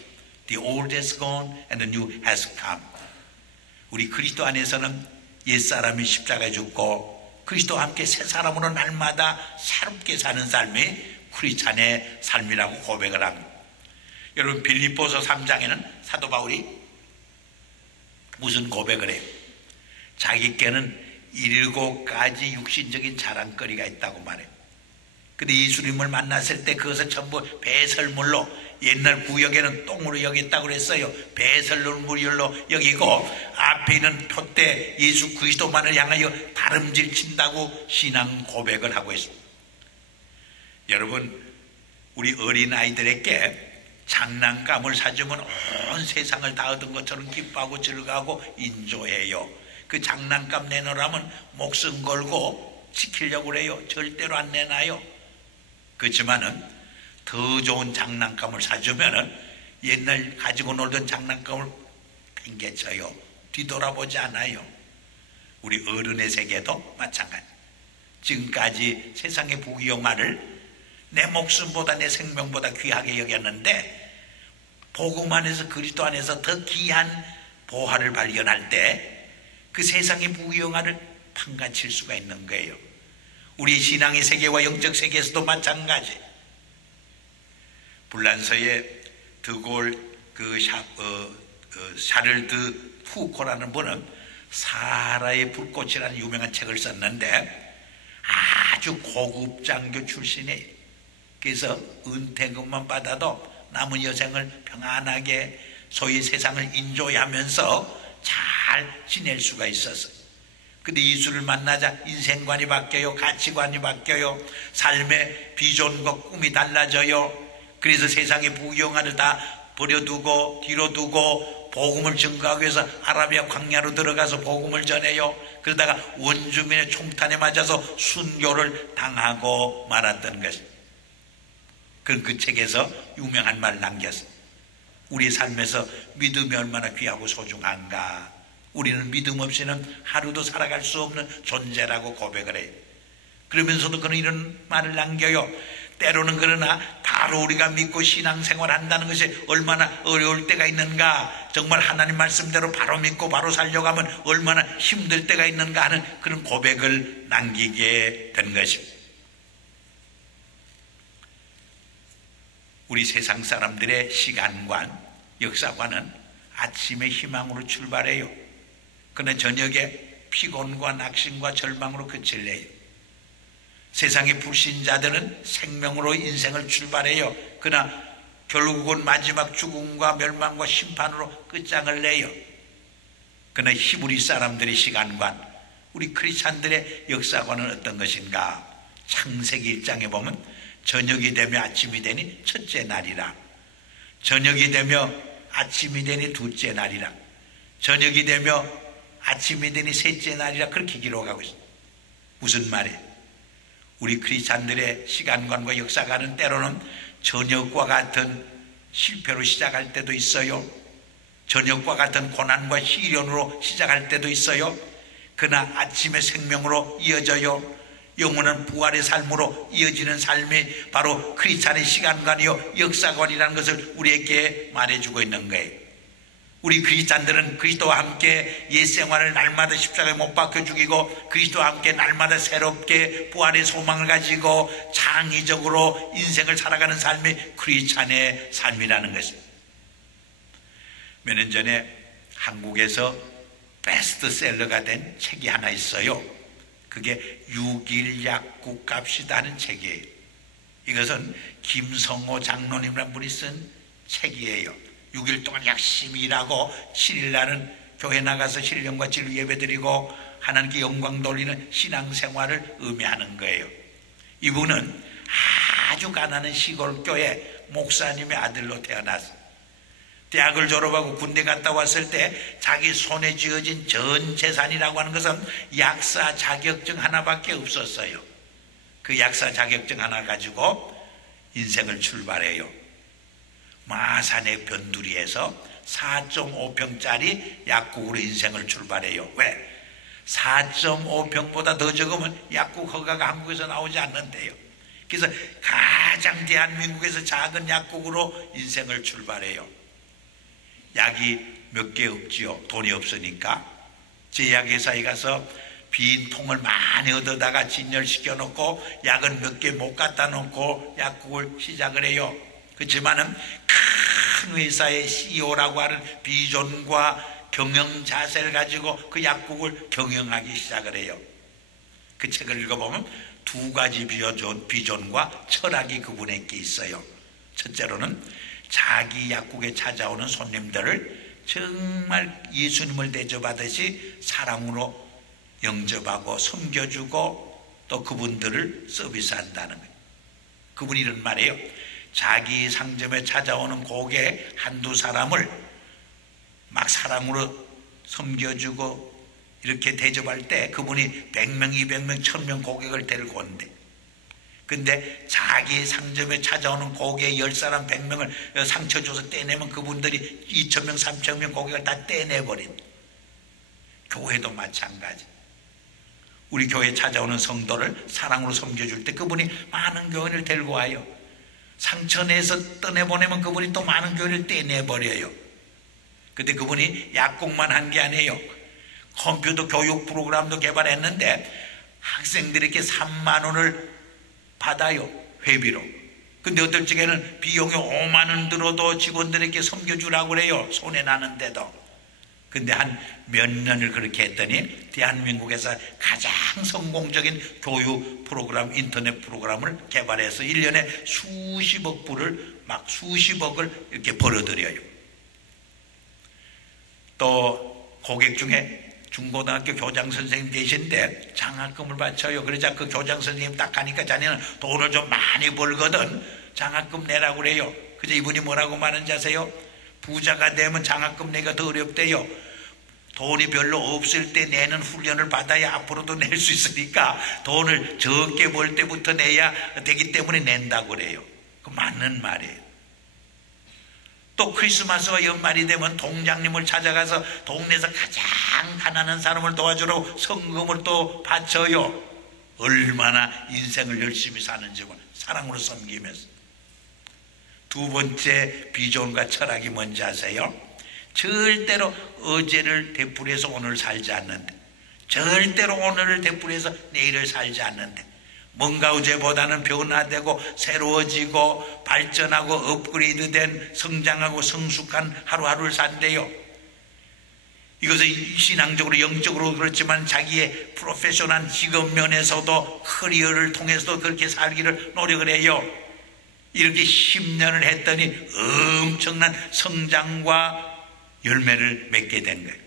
The old has gone and the new has come. 우리 그리스도 안에서는 옛사람이 십자가에 죽고 그리스도와 함께 새 사람으로 날마다 새롭게 사는 삶이 크리스찬의 삶이라고 고백을 합니다. 여러분 빌립보서 3장에는 사도 바울이 무슨 고백을 해요? 자기께는 7가지 육신적인 자랑거리가 있다고 말해요. 근데 예수님을 만났을 때 그것을 전부 배설물로, 옛날 구역에는 똥으로 여겼다고 그랬어요. 배설물로 여기고 앞에 있는 표대 예수 그리스도만을 향하여 다름질 친다고 신앙 고백을 하고 있습니다. 여러분 우리 어린아이들에게 장난감을 사주면 온 세상을 다 얻은 것처럼 기뻐하고 즐거워하고 인조해요. 그 장난감 내놓으라면 목숨 걸고 지키려고 그래요. 절대로 안 내놔요. 그렇지만은 더 좋은 장난감을 사주면은 옛날 가지고 놀던 장난감을 팽개쳐요. 뒤돌아보지 않아요. 우리 어른의 세계도 마찬가지. 지금까지 세상의 부귀영화를 내 목숨보다 내 생명보다 귀하게 여겼는데 복음 안에서 그리스도 안에서 더 귀한 보화를 발견할 때 그 세상의 부귀영화를 판가칠 수가 있는 거예요. 우리 신앙의 세계와 영적 세계에서도 마찬가지. 불란서의 드골 샤를드 푸코라는 분은 사라의 불꽃이라는 유명한 책을 썼는데 아주 고급 장교 출신이에요. 그래서 은퇴금만 받아도 남은 여생을 평안하게 소위 세상을 인조하면서 잘 지낼 수가 있었어요. 근데 예수를 만나자 인생관이 바뀌어요. 가치관이 바뀌어요. 삶의 비전과 꿈이 달라져요. 그래서 세상의 부귀영화를 다 버려두고 뒤로 두고 복음을 증거하기 위해서 아라비아 광야로 들어가서 복음을 전해요. 그러다가 원주민의 총탄에 맞아서 순교를 당하고 말았던 것입니다. 그 책에서 유명한 말을 남겼어요. 우리 삶에서 믿음이 얼마나 귀하고 소중한가. 우리는 믿음 없이는 하루도 살아갈 수 없는 존재라고 고백을 해요. 그러면서도 그는 이런 말을 남겨요. 때로는 그러나 바로 우리가 믿고 신앙생활 한다는 것이 얼마나 어려울 때가 있는가, 정말 하나님 말씀대로 바로 믿고 바로 살려고 하면 얼마나 힘들 때가 있는가 하는 그런 고백을 남기게 된 것입니다. 우리 세상 사람들의 시간관, 역사관은 아침에 희망으로 출발해요. 그러나 저녁에 피곤과 낙심과 절망으로 끝을 내요. 세상의 불신자들은 생명으로 인생을 출발해요. 그러나 결국은 마지막 죽음과 멸망과 심판으로 끝장을 내요. 그러나 히브리 사람들의 시간관, 우리 크리스찬들의 역사관은 어떤 것인가? 창세기 1장에 보면 저녁이 되며 아침이 되니 첫째 날이라, 저녁이 되며 아침이 되니 둘째 날이라, 저녁이 되며 아침이 되니 셋째 날이라, 그렇게 기록하고 있습니다. 무슨 말이에요? 우리 크리스찬들의 시간관과 역사관은 때로는 저녁과 같은 실패로 시작할 때도 있어요. 저녁과 같은 고난과 시련으로 시작할 때도 있어요. 그러나 아침의 생명으로 이어져요. 영원한 부활의 삶으로 이어지는 삶이 바로 크리스찬의 시간관이요 역사관이라는 것을 우리에게 말해주고 있는 거예요. 우리 크리스찬들은 그리스도와 함께 옛생활을 날마다 십자가에 못 박혀 죽이고 그리스도와 함께 날마다 새롭게 부활의 소망을 가지고 창의적으로 인생을 살아가는 삶이 크리스찬의 삶이라는 것입니다. 몇 년 전에 한국에서 베스트셀러가 된 책이 하나 있어요. 그게 6일 약국 갑시다 하는 책이에요. 이것은 김성호 장로님이라는 분이 쓴 책이에요. 6일 동안 열심히 일하고 7일 날은 교회 나가서 신령과 진리 예배드리고 하나님께 영광 돌리는 신앙생활을 의미하는 거예요. 이분은 아주 가난한 시골 교회 목사님의 아들로 태어났어요. 대학을 졸업하고 군대 갔다 왔을 때 자기 손에 쥐어진 전 재산이라고 하는 것은 약사 자격증 하나밖에 없었어요. 그 약사 자격증 하나 가지고 인생을 출발해요. 마산의 변두리에서 4.5평짜리 약국으로 인생을 출발해요. 왜? 4.5평보다 더 적으면 약국 허가가 한국에서 나오지 않는데요. 그래서 가장 대한민국에서 작은 약국으로 인생을 출발해요. 약이 몇 개 없지요. 돈이 없으니까 제약회사에 가서 빈 통을 많이 얻어다가 진열시켜 놓고 약은 몇 개 못 갖다 놓고 약국을 시작을 해요. 그렇지만은 큰 회사의 CEO라고 하는 비전과 경영 자세를 가지고 그 약국을 경영하기 시작을 해요. 그 책을 읽어보면 두 가지 비전과 철학이 그분에게 있어요. 첫째로는 자기 약국에 찾아오는 손님들을 정말 예수님을 대접하듯이 사랑으로 영접하고 섬겨주고 또 그분들을 서비스한다는 거예요. 그분이 이런 말이에요. 자기 상점에 찾아오는 고객 한두 사람을 막 사랑으로 섬겨주고 이렇게 대접할 때 그분이 100명, 200명, 1000명 고객을 데리고 온대. 근데 자기 상점에 찾아오는 고객 10사람, 100명을 상처 줘서 떼내면 그분들이 2000명, 3000명 고객을 다 떼내버린. 교회도 마찬가지. 우리 교회에 찾아오는 성도를 사랑으로 섬겨줄 때 그분이 많은 교인을 데리고 와요. 상처 내서 떠내보내면 그분이 또 많은 교인을 떼내버려요. 근데 그분이 약국만 한 게 아니에요. 컴퓨터 교육 프로그램도 개발했는데 학생들에게 3만 원을 받아요. 회비로. 근데 어떨 적에는 비용이 5만 원 들어도 직원들에게 섬겨주라고 그래요. 손해나는데도. 근데 한 몇 년을 그렇게 했더니 대한민국에서 가장 성공적인 교육 프로그램, 인터넷 프로그램을 개발해서 1년에 수십억 불을 막 수십억을 이렇게 벌어들여요. 또 고객 중에 중고등학교 교장 선생님 계신데 장학금을 바쳐요. 그러자 그 교장 선생님 딱 가니까 자네는 돈을 좀 많이 벌거든 장학금 내라고 그래요. 그래서 이분이 뭐라고 말하는지 아세요? 부자가 되면 장학금 내기가 더 어렵대요. 돈이 별로 없을 때 내는 훈련을 받아야 앞으로도 낼 수 있으니까 돈을 적게 벌 때부터 내야 되기 때문에 낸다고 그래요. 그 맞는 말이에요. 또 크리스마스와 연말이 되면 동장님을 찾아가서 동네에서 가장 가난한 사람을 도와주러 성금을 또 바쳐요. 얼마나 인생을 열심히 사는지 사랑으로 섬기면서. 두 번째 비전과 철학이 뭔지 아세요? 절대로 어제를 되풀이해서 오늘 살지 않는데, 절대로 오늘을 되풀이해서 내일을 살지 않는데, 뭔가 어제보다는 변화되고 새로워지고 발전하고 업그레이드된 성장하고 성숙한 하루하루를 산대요. 이것은 신앙적으로 영적으로 그렇지만 자기의 프로페셔널 직업 면에서도 커리어를 통해서도 그렇게 살기를 노력을 해요. 이렇게 10년을 했더니 엄청난 성장과 열매를 맺게 된 거예요.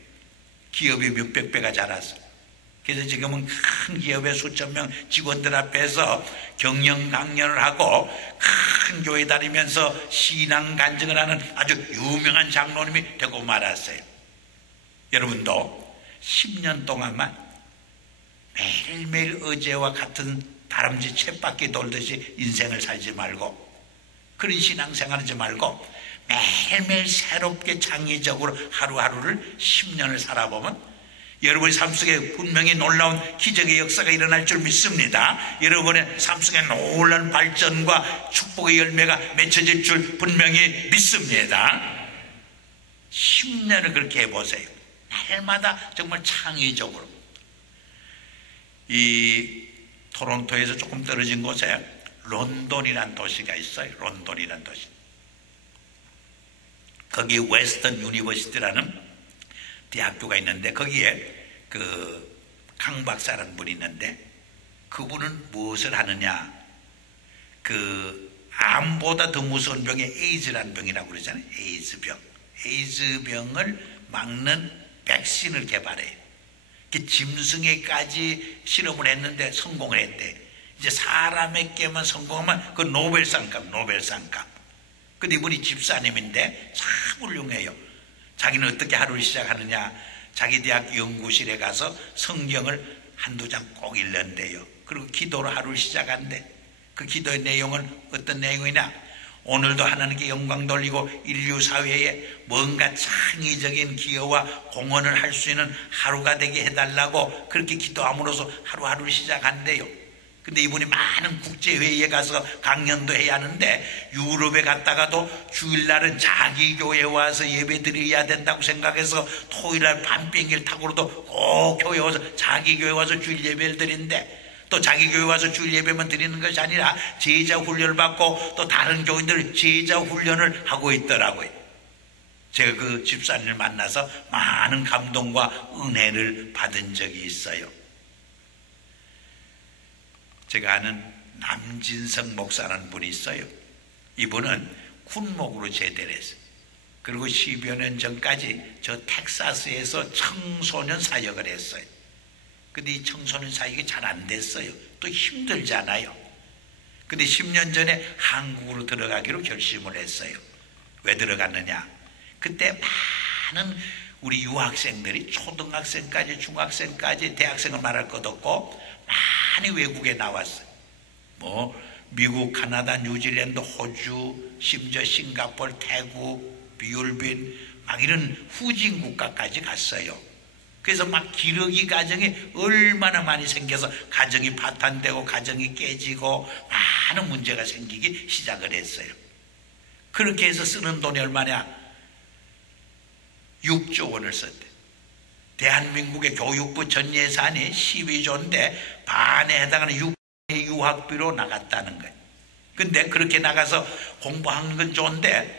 기업이 몇백 배가 자랐어요. 그래서 지금은 큰 기업의 수천 명 직원들 앞에서 경영 강연을 하고 큰 교회 다니면서 신앙 간증을 하는 아주 유명한 장로님이 되고 말았어요. 여러분도 10년 동안만 매일매일 어제와 같은 다람쥐 쳇바퀴 돌듯이 인생을 살지 말고 그런 신앙생활하지 말고 매일매일 새롭게 창의적으로 하루하루를 10년을 살아보면 여러분의 삶 속에 분명히 놀라운 기적의 역사가 일어날 줄 믿습니다. 여러분의 삶 속에 놀라운 발전과 축복의 열매가 맺혀질 줄 분명히 믿습니다. 10년을 그렇게 해보세요. 날마다 정말 창의적으로. 이 토론토에서 조금 떨어진 곳에 런던이란 도시가 있어요. 런던이란 도시. 거기 웨스턴 유니버시티라는 대학교가 있는데 거기에 그 강 박사라는 분이 있는데 그분은 무엇을 하느냐, 그 암보다 더 무서운 병이 에이즈라는 병이라고 그러잖아요. 에이즈병을 막는 백신을 개발해요. 짐승에까지 실험을 했는데 성공을 했대. 이제 사람에게만 성공하면 그 노벨상값. 근데 이분이 집사님인데 참 훌륭해요. 자기는 어떻게 하루를 시작하느냐, 자기 대학 연구실에 가서 성경을 한두 장 꼭 읽는데요. 그리고 기도로 하루를 시작한대. 그 기도의 내용은 어떤 내용이냐, 오늘도 하나님께 영광 돌리고 인류 사회에 뭔가 창의적인 기여와 공헌을 할 수 있는 하루가 되게 해달라고 그렇게 기도함으로써 하루하루를 시작한대요. 근데 이분이 많은 국제회의에 가서 강연도 해야 하는데 유럽에 갔다가도 주일날은 자기 교회에 와서 예배 드려야 된다고 생각해서 토요일날 밤 비행기를 타고도 꼭 교회에 와서 자기 교회에 와서 주일 예배를 드리는데, 또 자기 교회 와서 주일 예배만 드리는 것이 아니라 제자 훈련을 받고 또 다른 교인들 제자 훈련을 하고 있더라고요. 제가 그 집사님을 만나서 많은 감동과 은혜를 받은 적이 있어요. 제가 아는 남진성 목사라는 분이 있어요. 이분은 군목으로 제대를 했어요. 그리고 10여 년 전까지 저 텍사스에서 청소년 사역을 했어요. 근데 이 청소년 사역이 잘 안 됐어요. 또 힘들잖아요. 근데 10년 전에 한국으로 들어가기로 결심을 했어요. 왜 들어갔느냐, 그때 많은 우리 유학생들이 초등학생까지 중학생까지 대학생을 말할 것 없고 많이 외국에 나왔어요. 뭐 미국, 카나다, 뉴질랜드, 호주, 심지어 싱가포르, 태국, 비율빈 막 이런 후진 국가까지 갔어요. 그래서 막 기러기 가정이 얼마나 많이 생겨서 가정이 파탄되고 가정이 깨지고 많은 문제가 생기기 시작을 했어요. 그렇게 해서 쓰는 돈이 얼마냐, 6조 원을 썼대. 대한민국의 교육부 전 예산이 12조인데 반에 해당하는 6조의 유학비로 나갔다는 거예요. 근데 그렇게 나가서 공부하는 건 좋은데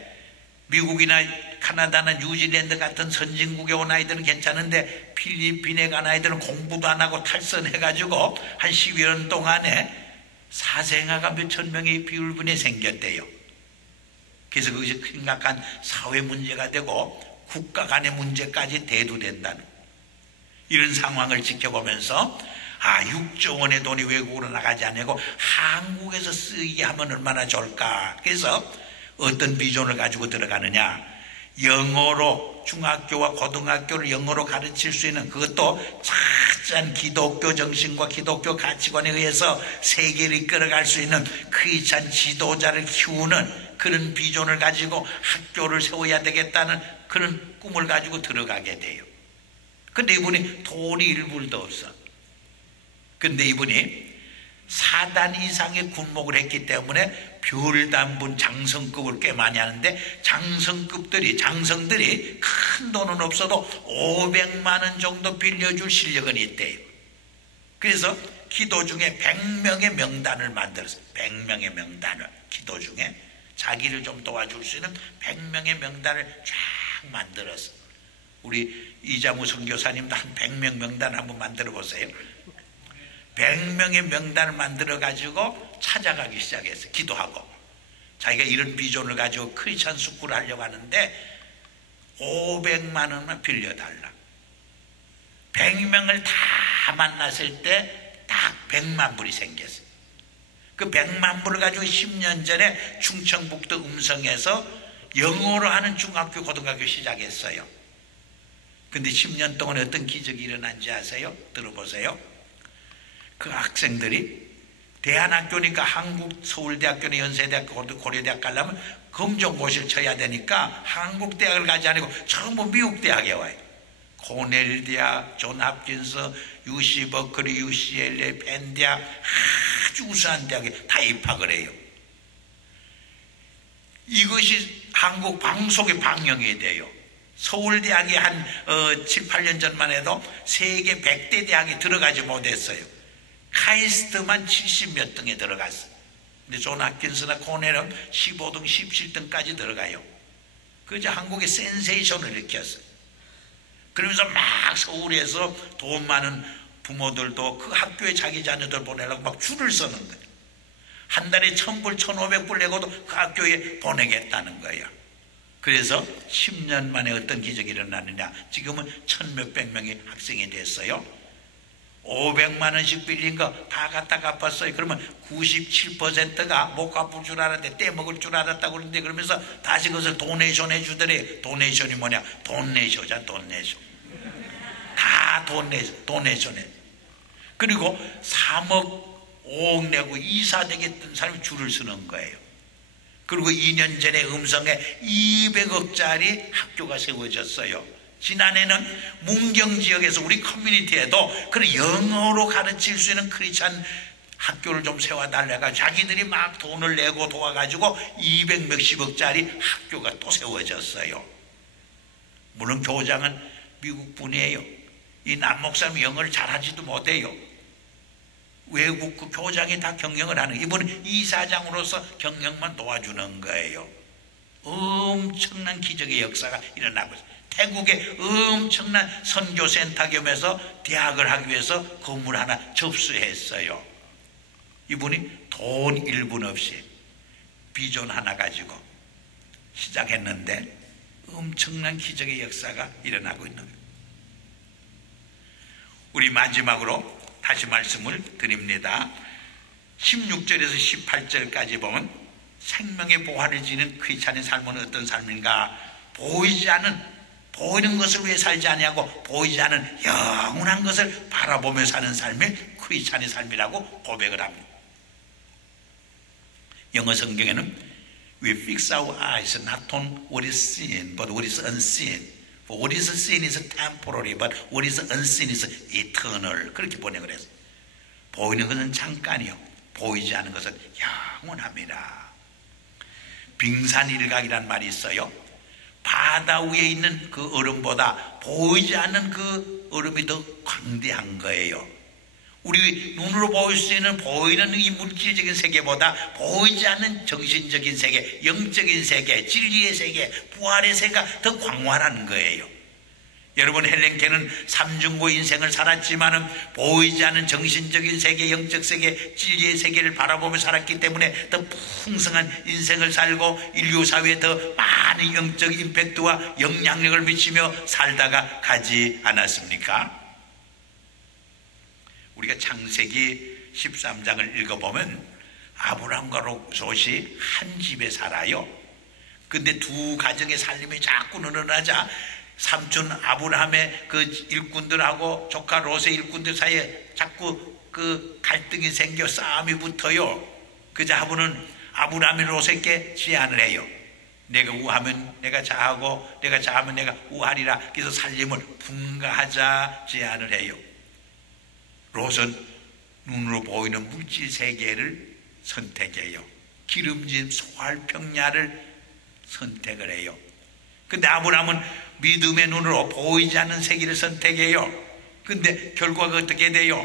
미국이나 카나다나 뉴질랜드 같은 선진국에 온 아이들은 괜찮은데 필리핀에 간 아이들은 공부도 안 하고 탈선해가지고 한 12년 동안에 사생아가 몇천 명의 비율분이 생겼대요. 그래서 그것이 심각한 사회 문제가 되고 국가 간의 문제까지 대두된다는 거예요. 이런 상황을 지켜보면서 6조 원의 돈이 외국으로 나가지 않고 한국에서 쓰이게 하면 얼마나 좋을까. 그래서 어떤 비전을 가지고 들어가느냐, 영어로 중학교와 고등학교를 영어로 가르칠 수 있는, 그것도 착한 기독교 정신과 기독교 가치관에 의해서 세계를 이끌어갈 수 있는 크리스찬 지도자를 키우는 그런 비전을 가지고 학교를 세워야 되겠다는 그런 꿈을 가지고 들어가게 돼요. 근데 이분이 돈이 일불도 없어. 근데 이분이 4단 이상의 군목을 했기 때문에 별단분 장성급을 꽤 많이 하는데, 장성들이 큰 돈은 없어도 500만 원 정도 빌려줄 실력은 있대요. 그래서 기도 중에 100명의 명단을 만들었어요. 100명의 명단을, 기도 중에 자기를 좀 도와줄 수 있는 100명의 명단을 쫙 만들었어. 우리 이장우 선교사님도 한 100명 명단 한번 만들어 보세요. 100명의 명단을 만들어 가지고 찾아가기 시작했어요. 기도하고 자기가 이런 비전을 가지고 크리스찬 스쿨을 하려고 하는데 500만 원만 빌려달라. 100명을 다 만났을 때 딱 100만 불이 생겼어요. 그 100만 불을 가지고 10년 전에 충청북도 음성에서 영어로 하는 중학교 고등학교 시작했어요. 근데 10년 동안 어떤 기적이 일어난지 아세요? 들어보세요. 그 학생들이 대한학교니까 한국 서울대학교나 연세대학교, 고려대학 가려면 검정고시를 쳐야 되니까 한국대학을 가지 않고 전부 미국대학에 와요. 코넬대학, 존 홉킨스, UC 버클리, UCLA, 펜대학, 아주 우수한 대학에 다 입학을 해요. 이것이 한국 방송에 방영이 돼요. 서울대학이 한 7, 8년 전만 해도 세계 100대 대학에 들어가지 못했어요. 카이스트만 70몇 등에 들어갔어요. 근데 존 홉킨스나 코넬은 15등, 17등까지 들어가요. 그저 한국에 센세이션을 일으켰어요. 그러면서 막 서울에서 돈 많은 부모들도 그 학교에 자기 자녀들 보내려고 막 줄을 서는 거예요. 한 달에 1,000불, 1,500불 내고도 그 학교에 보내겠다는 거예요. 그래서 10년 만에 어떤 기적이 일어나느냐. 지금은 1,000몇백 명의 학생이 됐어요. 500만 원씩 빌린 거 다 갖다 갚았어요. 그러면 97%가 못 갚을 줄 알았는데 떼먹을 줄 알았다고 그러는데, 그러면서 다시 그것을 도네이션 해주더래. 도네이션이 뭐냐? 돈 내셔자, 돈 내셔. 다 도네이션 해. 그리고 3억 5억 내고 이사 되겠던 사람이 줄을 서는 거예요. 그리고 2년 전에 음성에 200억짜리 학교가 세워졌어요. 지난해는 문경 지역에서 우리 커뮤니티에도 그런 영어로 가르칠 수 있는 크리스찬 학교를 좀 세워달래가 자기들이 막 돈을 내고 도와가지고 200 몇십억짜리 학교가 또 세워졌어요. 물론 교장은 미국 분이에요. 이 남목사님 영어를 잘하지도 못해요. 외국 그 교장이 다 경영을 하는, 이분은 이사장으로서 경영만 도와주는 거예요. 엄청난 기적의 역사가 일어나고 있어요. 태국에 엄청난 선교센터 겸해서 대학을 하기 위해서 건물 하나 접수했어요. 이분이 돈 1분 없이 비전 하나 가지고 시작했는데 엄청난 기적의 역사가 일어나고 있는 거예요. 우리 마지막으로 다시 말씀을 드립니다. 16절에서 18절까지 보면 생명의 보화를 지닌 크리스찬의 삶은 어떤 삶인가? 보이는 것을 왜 살지 않냐고, 보이지 않은 영원한 것을 바라보며 사는 삶이 크리스찬의 삶이라고 고백을 합니다. 영어 성경에는 We fix our eyes not on what is seen but what is unseen. For what is seen is temporary but what is unseen is eternal. 그렇게 번역을 했어요. 보이는 것은 잠깐이요, 보이지 않은 것은 영원합니다. 빙산일각이란 말이 있어요. 바다 위에 있는 그 얼음보다 보이지 않는 그 얼음이 더 광대한 거예요. 우리 눈으로 보일 수 있는 보이는 이 물질적인 세계보다 보이지 않는 정신적인 세계, 영적인 세계, 진리의 세계, 부활의 세계가 더 광활한 거예요. 여러분, 헬렌 켈은 삼중고 인생을 살았지만은 보이지 않는 정신적인 세계, 영적 세계, 진리의 세계를 바라보며 살았기 때문에 더 풍성한 인생을 살고 인류 사회에 더 많은 영적 임팩트와 영향력을 미치며 살다가 가지 않았습니까? 우리가 창세기 13장을 읽어보면 아브람과 롯이 한 집에 살아요. 근데 두 가정의 살림이 자꾸 늘어나자 삼촌 아브라함의 그 일꾼들하고 조카 롯의 일꾼들 사이에 자꾸 그 갈등이 생겨 싸움이 붙어요. 그자 아브라함이 롯에게 제안을 해요. 내가 우하면 내가 자하고 내가 자하면 내가 우하리라. 그래서 살림을 분가하자 제안을 해요. 롯은 눈으로 보이는 물질 세계를 선택해요. 기름진 소알평야를 선택을 해요. 근데 아브라함은 믿음의 눈으로 보이지 않는 세계를 선택해요. 근데 결과가 어떻게 돼요?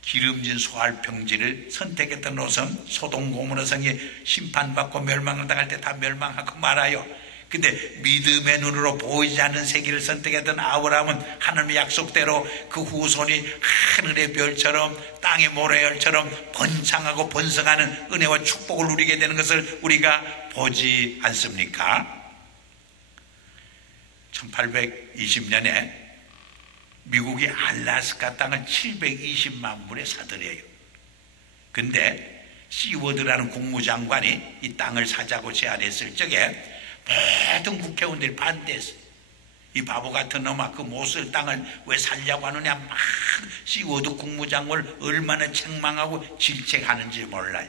기름진 소알평지를 선택했던 롯은 소돔 고모라 성이 심판받고 멸망을 당할 때 다 멸망하고 말아요. 근데 믿음의 눈으로 보이지 않는 세계를 선택했던 아브라함은 하나님의 약속대로 그 후손이 하늘의 별처럼 땅의 모래열처럼 번창하고 번성하는 은혜와 축복을 누리게 되는 것을 우리가 보지 않습니까? 1820년에 미국이 알래스카 땅을 720만 불에 사들여요. 근데 시워드라는 국무장관이 이 땅을 사자고 제안했을 적에 모든 국회의원들이 반대했어요. 이 바보 같은 놈아, 그 못 쓸 땅을 왜 살려고 하느냐. 막 시워드 국무장관을 얼마나 책망하고 질책하는지 몰라요.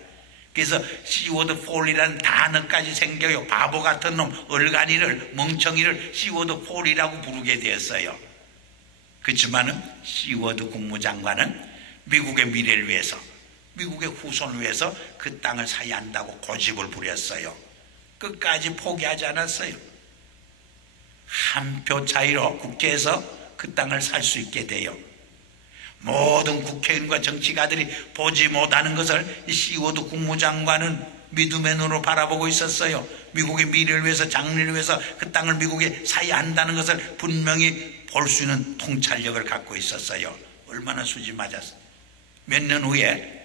그래서 시워드 폴이라는 단어까지 생겨요. 바보 같은 놈, 얼간이를, 멍청이를 시워드 폴이라고 부르게 되었어요. 그렇지만은 시워드 국무장관은 미국의 미래를 위해서, 미국의 후손을 위해서 그 땅을 사야 한다고 고집을 부렸어요. 끝까지 포기하지 않았어요. 한 표 차이로 국회에서 그 땅을 살 수 있게 돼요. 모든 국회의원과 정치가들이 보지 못하는 것을 이 시워드 국무장관은 믿음의 눈으로 바라보고 있었어요. 미국의 미래를 위해서, 장래를 위해서 그 땅을 미국에 사야 한다는 것을 분명히 볼 수 있는 통찰력을 갖고 있었어요. 얼마나 수지 맞았어요. 몇 년 후에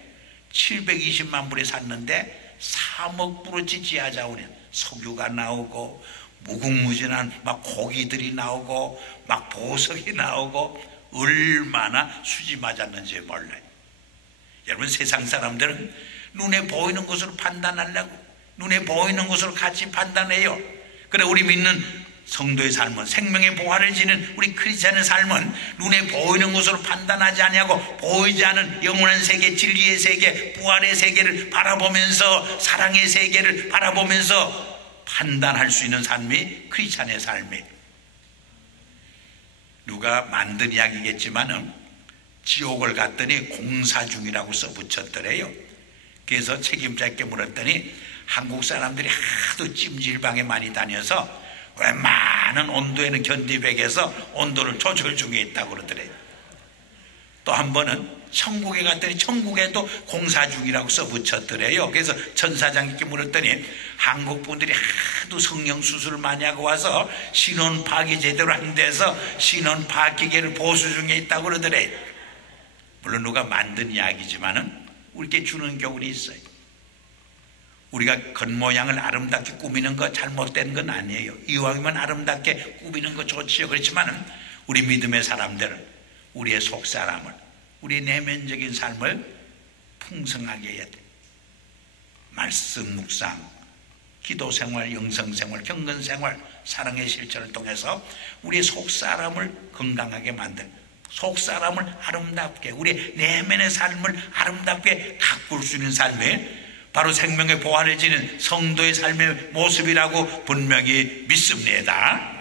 720만 불에 샀는데 3억 불어치 지하 자원에 석유가 나오고 무궁무진한 막 고기들이 나오고 막 보석이 나오고 얼마나 수지 맞았는지 몰라요. 여러분, 세상 사람들은 눈에 보이는 것으로 판단하려고, 눈에 보이는 것으로 같이 판단해요. 그래, 우리 믿는 성도의 삶은, 생명의 보화를 지닌 우리 크리스찬의 삶은 눈에 보이는 것으로 판단하지 아니하고 보이지 않은 영원한 세계, 진리의 세계, 부활의 세계를 바라보면서, 사랑의 세계를 바라보면서 판단할 수 있는 삶이 크리스찬의 삶이에요. 누가 만든 이야기겠지만은 지옥을 갔더니 공사 중이라고 써붙였더래요. 그래서 책임자께 물었더니 한국 사람들이 하도 찜질방에 많이 다녀서 웬만한 온도에는 견디백에서 온도를 조절 중에 있다고 그러더래요. 또 한 번은 천국에 갔더니 천국에도 공사 중이라고 써붙였더래요. 그래서 천사장님께 물었더니 한국 분들이 하도 성령 수술을 많이 하고 와서 신원 파악이 제대로 안 돼서 신원 파악 기계를 보수 중에 있다고 그러더래요. 물론 누가 만든 이야기지만은 우리에게 주는 교훈이 있어요. 우리가 겉모양을 아름답게 꾸미는 거 잘못된 건 아니에요. 이왕이면 아름답게 꾸미는 거 좋지요. 그렇지만은 우리 믿음의 사람들은 우리의 속사람을, 우리의 내면적인 삶을 풍성하게 해야 돼. 말씀 묵상, 기도생활, 영성생활, 경건생활, 사랑의 실천을 통해서 우리의 속사람을 건강하게 만든, 속사람을 아름답게, 우리의 내면의 삶을 아름답게 가꿀 수 있는 삶이 바로 생명의 보화를 지닌 성도의 삶의 모습이라고 분명히 믿습니다.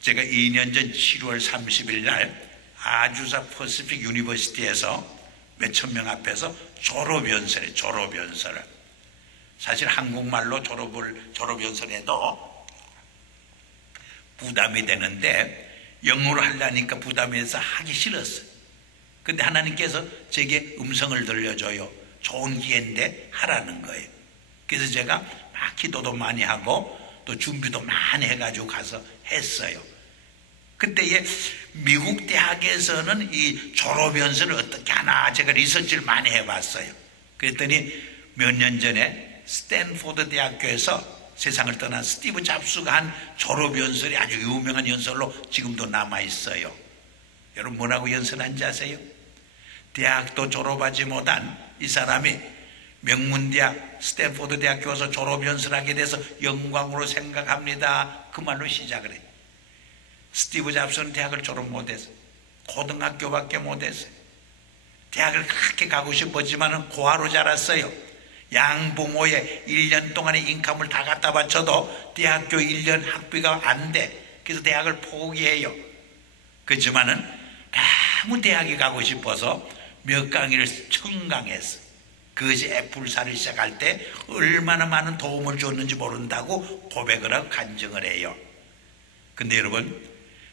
제가 2년 전 7월 30일 날 아주사 퍼시픽 유니버시티에서 몇천 명 앞에서 졸업연설을, 사실 한국말로 졸업연설해도 부담이 되는데 영어로 하려니까 부담이 돼서 하기 싫었어요. 근데 하나님께서 제게 음성을 들려줘요. 좋은 기회인데 하라는 거예요. 그래서 제가 막 기도도 많이 하고 또 준비도 많이 해가지고 가서 했어요. 그때에 미국 대학에서는 이 졸업연설을 어떻게 하나 제가 리서치를 많이 해봤어요. 그랬더니 몇 년 전에 스탠포드 대학교에서 세상을 떠난 스티브 잡스가 한 졸업연설이 아주 유명한 연설로 지금도 남아있어요. 여러분, 뭐라고 연설한지 아세요? 대학도 졸업하지 못한 이 사람이 명문대학 스탠포드 대학교 와서 졸업연설하게 돼서 영광으로 생각합니다. 그 말로 시작을 해요. 스티브 잡스는 대학을 졸업 못했어요. 고등학교밖에 못했어요. 대학을 그렇게 가고 싶었지만 고아로 자랐어요. 양부모의 1년 동안의 인컴을 다 갖다 바쳐도 대학교 1년 학비가 안 돼. 그래서 대학을 포기해요. 그렇지만은 너무 대학에 가고 싶어서 몇 강의를 청강했어요. 그것이 애플사를 시작할 때 얼마나 많은 도움을 줬는지 모른다고 고백을 하고 간증을 해요. 근데 여러분,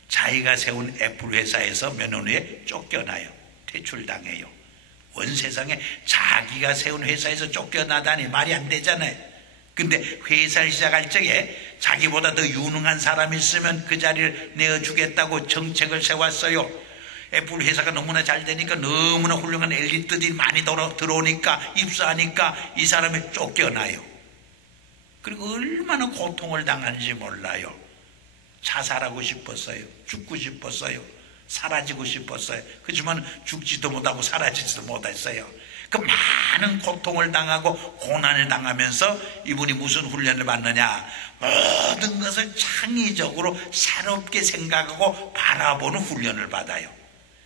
자기가 세운 애플 회사에서 몇 년 후에 쫓겨나요. 퇴출당해요. 온 세상에 자기가 세운 회사에서 쫓겨나다니 말이 안 되잖아요. 근데 회사를 시작할 적에 자기보다 더 유능한 사람이 있으면 그 자리를 내어주겠다고 정책을 세웠어요. 애플 회사가 너무나 잘 되니까, 너무나 훌륭한 엘리트들이 많이 들어오니까, 입사하니까 이 사람이 쫓겨나요. 그리고 얼마나 고통을 당하는지 몰라요. 자살하고 싶었어요. 죽고 싶었어요. 사라지고 싶었어요. 그렇지만 죽지도 못하고 사라지지도 못했어요. 그 많은 고통을 당하고 고난을 당하면서 이분이 무슨 훈련을 받느냐? 모든 것을 창의적으로 새롭게 생각하고 바라보는 훈련을 받아요.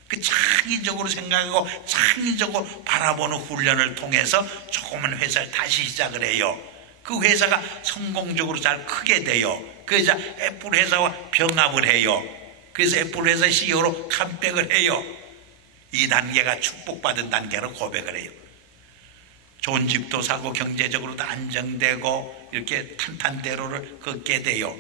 그 창의적으로 생각하고 창의적으로 바라보는 훈련을 통해서 조그만 회사를 다시 시작을 해요. 그 회사가 성공적으로 잘 크게 돼요. 그래서 애플 회사와 병합을 해요. 그래서 애플 회사 CEO로 컴백을 해요. 이 단계가 축복받은 단계로 고백을 해요. 좋은 집도 사고 경제적으로도 안정되고 이렇게 탄탄대로를 걷게 돼요.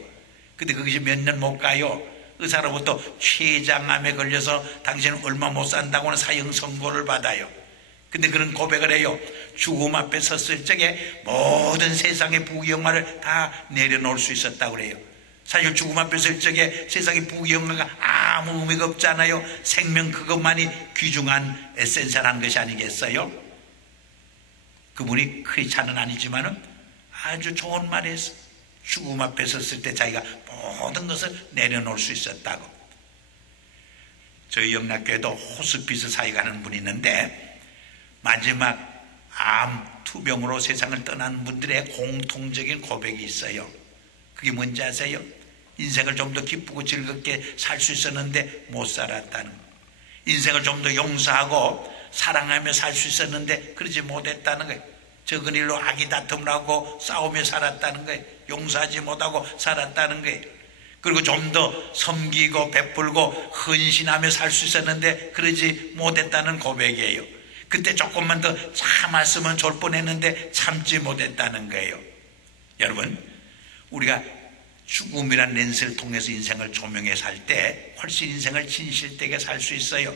근데 그것이 몇 년 못 가요. 의사로부터 췌장암에 걸려서 당신은 얼마 못 산다고는 사형 선고를 받아요. 근데 그런 고백을 해요. 죽음 앞에 섰을 적에 모든 세상의 부귀영화를 다 내려놓을 수 있었다고 그래요. 사실 죽음 앞에 설 적에 세상의 부귀영화가 아무 의미가 없잖아요. 생명 그것만이 귀중한 에센셜한 것이 아니겠어요? 그분이 크리스찬은 아니지만은 아주 좋은 말이 했어. 죽음 앞에 섰을 때 자기가 모든 것을 내려놓을 수 있었다고. 저희 영락교회도 호스피스 사역하는 분이 있는데 마지막 암 투병으로 세상을 떠난 분들의 공통적인 고백이 있어요. 그게 뭔지 아세요? 인생을 좀 더 기쁘고 즐겁게 살 수 있었는데 못 살았다는 거. 인생을 좀 더 용서하고 사랑하며 살 수 있었는데 그러지 못했다는 거예요. 적은 일로 악의 다툼을 하고 싸우며 살았다는 거예요. 용서하지 못하고 살았다는 거예요. 그리고 좀 더 섬기고 베풀고 헌신하며 살 수 있었는데 그러지 못했다는 고백이에요. 그때 조금만 더 참았으면 좋을 뻔했는데 참지 못했다는 거예요. 여러분, 우리가 죽음이란 렌즈를 통해서 인생을 조명해 살 때 훨씬 인생을 진실되게 살 수 있어요.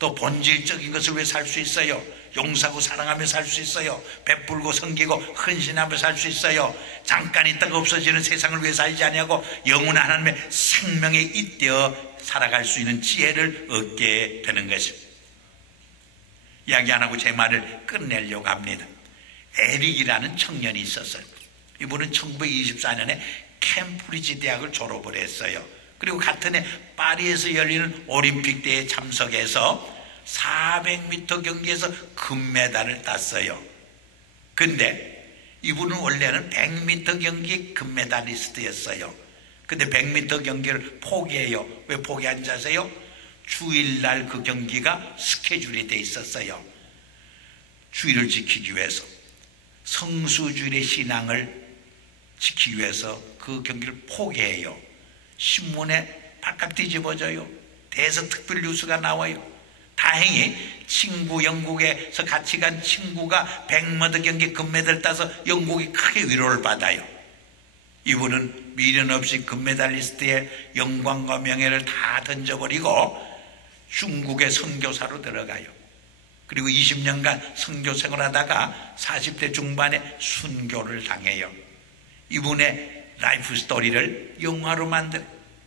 또 본질적인 것을 위해 살 수 있어요. 용서하고 사랑하며 살 수 있어요. 베풀고 섬기고 헌신하며 살 수 있어요. 잠깐 있다가 없어지는 세상을 위해 살지 아니하고 영원한 하나님의 생명에 잇대어 살아갈 수 있는 지혜를 얻게 되는 것입니다. 이야기 안 하고 제 말을 끝내려고 합니다. 에릭이라는 청년이 있었어요. 이분은 1924년에 캠브리지 대학을 졸업을 했어요. 그리고 같은 해 파리에서 열리는 올림픽 대회에 참석해서 400m 경기에서 금메달을 땄어요. 근데 이분은 원래는 100m 경기 금메달리스트였어요. 근데 100m 경기를 포기해요. 왜 포기한지 아세요? 주일날 그 경기가 스케줄이 돼 있었어요. 주일을 지키기 위해서, 성수주일의 신앙을 지키기 위해서 그 경기를 포기해요. 신문에 바깥 뒤집어져요. 대서특별 뉴스가 나와요. 다행히 친구, 영국에서 같이 간 친구가 100m 경기 금메달 따서 영국이 크게 위로를 받아요. 이분은 미련 없이 금메달리스트의 영광과 명예를 다 던져버리고 중국의 선교사로 들어가요. 그리고 20년간 선교 생활하다가 40대 중반에 순교를 당해요. 이분의 라이프 스토리를 영화로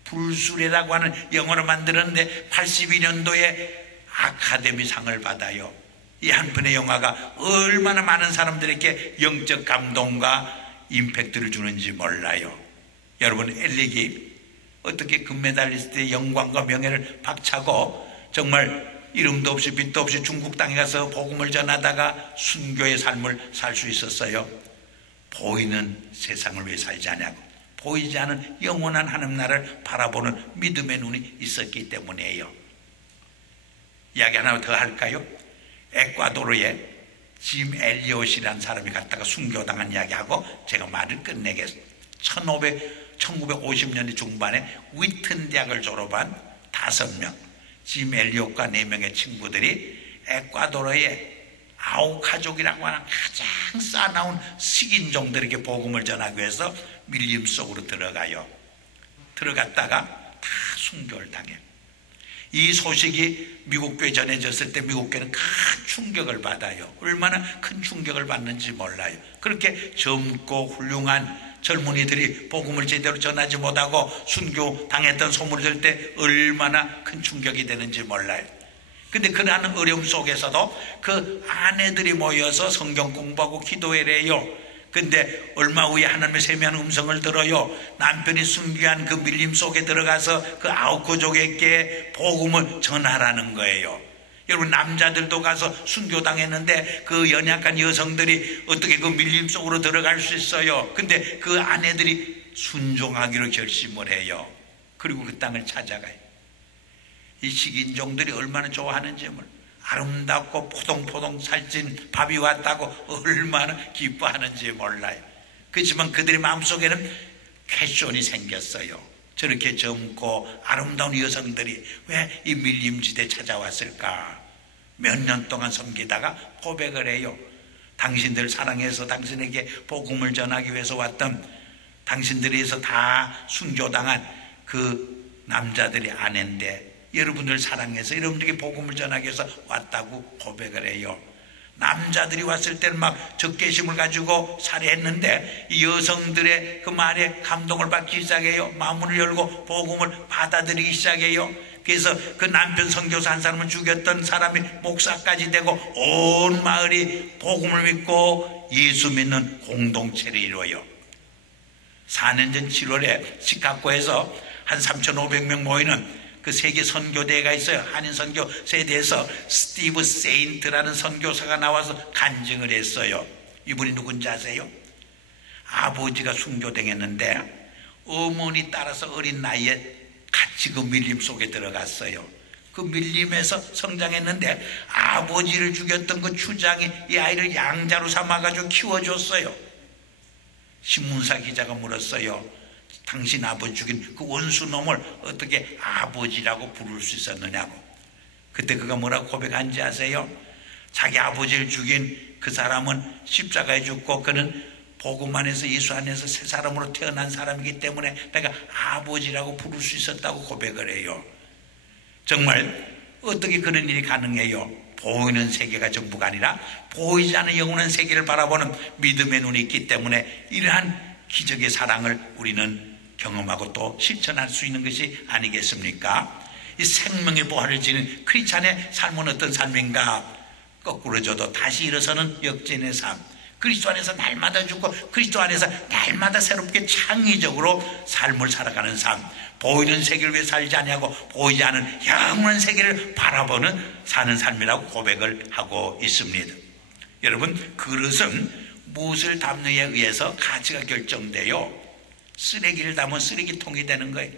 불수레라고 하는 영화로 만들었는데 82년도에 아카데미상을 받아요. 이 한 편의 영화가 얼마나 많은 사람들에게 영적 감동과 임팩트를 주는지 몰라요. 여러분, 엘릭이 어떻게 금메달리스트의 영광과 명예를 박차고 정말 이름도 없이 빛도 없이 중국 땅에 가서 복음을 전하다가 순교의 삶을 살 수 있었어요? 보이는 세상을 위해 살지 않냐고, 보이지 않은 영원한 하나님 나라를 바라보는 믿음의 눈이 있었기 때문이에요. 이야기 하나 더 할까요? 에콰도르에 짐 엘리엇이라는 사람이 갔다가 순교당한 이야기하고 제가 말을 끝내겠습니다. 1950년대 중반에 위튼 대학을 졸업한 5명, 짐 엘리엇과 4명의 친구들이 에콰도르의 아우카족이라고 하는 가장 싸나운 식인종들에게 복음을 전하기 위해서 밀림 속으로 들어가요. 들어갔다가 다 순교를 당해요. 이 소식이 미국교에 전해졌을 때 미국교는 큰 충격을 받아요. 얼마나 큰 충격을 받는지 몰라요. 그렇게 젊고 훌륭한 젊은이들이 복음을 제대로 전하지 못하고 순교 당했던 소문을 들을 때 얼마나 큰 충격이 되는지 몰라요. 근데 그러한 어려움 속에서도 그 아내들이 모여서 성경 공부하고 기도해래요. 근데 얼마 후에 하나님의 세미한 음성을 들어요. 남편이 순교한 그 밀림 속에 들어가서 그 아우코족에게 복음을 전하라는 거예요. 여러분, 남자들도 가서 순교당했는데 그 연약한 여성들이 어떻게 그 밀림 속으로 들어갈 수 있어요? 근데 그 아내들이 순종하기로 결심을 해요. 그리고 그 땅을 찾아가요. 이 식인종들이 얼마나 좋아하는지 아름답고 포동포동 살찐 밥이 왔다고 얼마나 기뻐하는지 몰라요. 그렇지만 그들의 마음속에는 퀘션이 생겼어요. 저렇게 젊고 아름다운 여성들이 왜 이 밀림지대에 찾아왔을까? 몇 년 동안 섬기다가 고백을 해요. 당신들 사랑해서 당신에게 복음을 전하기 위해서 왔던, 당신들에서 다 순교당한 그 남자들이 아내인데 여러분들 사랑해서 여러분들에게 복음을 전하기 위해서 왔다고 고백을 해요. 남자들이 왔을 때는 막 적개심을 가지고 살해했는데 이 여성들의 그 말에 감동을 받기 시작해요. 마음을 열고 복음을 받아들이기 시작해요. 그래서 그 남편 선교사 한 사람을 죽였던 사람이 목사까지 되고 온 마을이 복음을 믿고 예수 믿는 공동체를 이루어요. 4년 전 7월에 시카고에서 한 3,500명 모이는 그 세계 선교대회가 있어요. 한인 선교 세대에서 스티브 세인트라는 선교사가 나와서 간증을 했어요. 이분이 누군지 아세요? 아버지가 순교당했는데 어머니 따라서 어린 나이에 같이 그 밀림 속에 들어갔어요. 그 밀림에서 성장했는데 아버지를 죽였던 그 추장이 이 아이를 양자로 삼아가지고 키워줬어요. 신문사 기자가 물었어요. 당신 아버지 죽인 그 원수 놈을 어떻게 아버지라고 부를 수 있었느냐고. 그때 그가 뭐라고 고백한지 아세요? 자기 아버지를 죽인 그 사람은 십자가에 죽고 그는 복음 안에서 예수 안에서 새 사람으로 태어난 사람이기 때문에 내가 아버지라고 부를 수 있었다고 고백을 해요. 정말 어떻게 그런 일이 가능해요? 보이는 세계가 전부가 아니라 보이지 않는 영원한 세계를 바라보는 믿음의 눈이 있기 때문에 이러한 기적의 사랑을 우리는 경험하고 또 실천할 수 있는 것이 아니겠습니까? 이 생명의 보화를 지닌 크리스찬의 삶은 어떤 삶인가? 거꾸로 줘도 다시 일어서는 역전의 삶. 그리스도 안에서 날마다 죽고 그리스도 안에서 날마다 새롭게 창의적으로 삶을 살아가는 삶. 보이는 세계를 위해 살지 아니하고 보이지 않은 영원한 세계를 바라보는 사는 삶이라고 고백을 하고 있습니다. 여러분, 그릇은 무엇을 담느냐에 의해서 가치가 결정돼요. 쓰레기를 담으면 쓰레기통이 되는 거예요.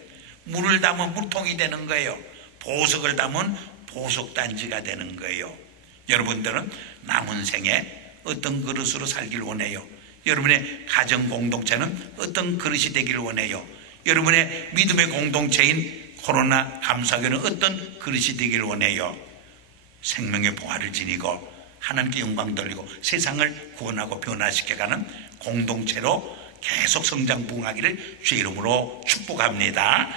물을 담으면 물통이 되는 거예요. 보석을 담으면 보석단지가 되는 거예요. 여러분들은 남은 생에 어떤 그릇으로 살기를 원해요? 여러분의 가정 공동체는 어떤 그릇이 되기를 원해요? 여러분의 믿음의 공동체인 코로나 감사교회는 어떤 그릇이 되기를 원해요? 생명의 보화를 지니고 하나님께 영광 돌리고 세상을 구원하고 변화시켜가는 공동체로 계속 성장 부흥하기를 주의 이름으로 축복합니다.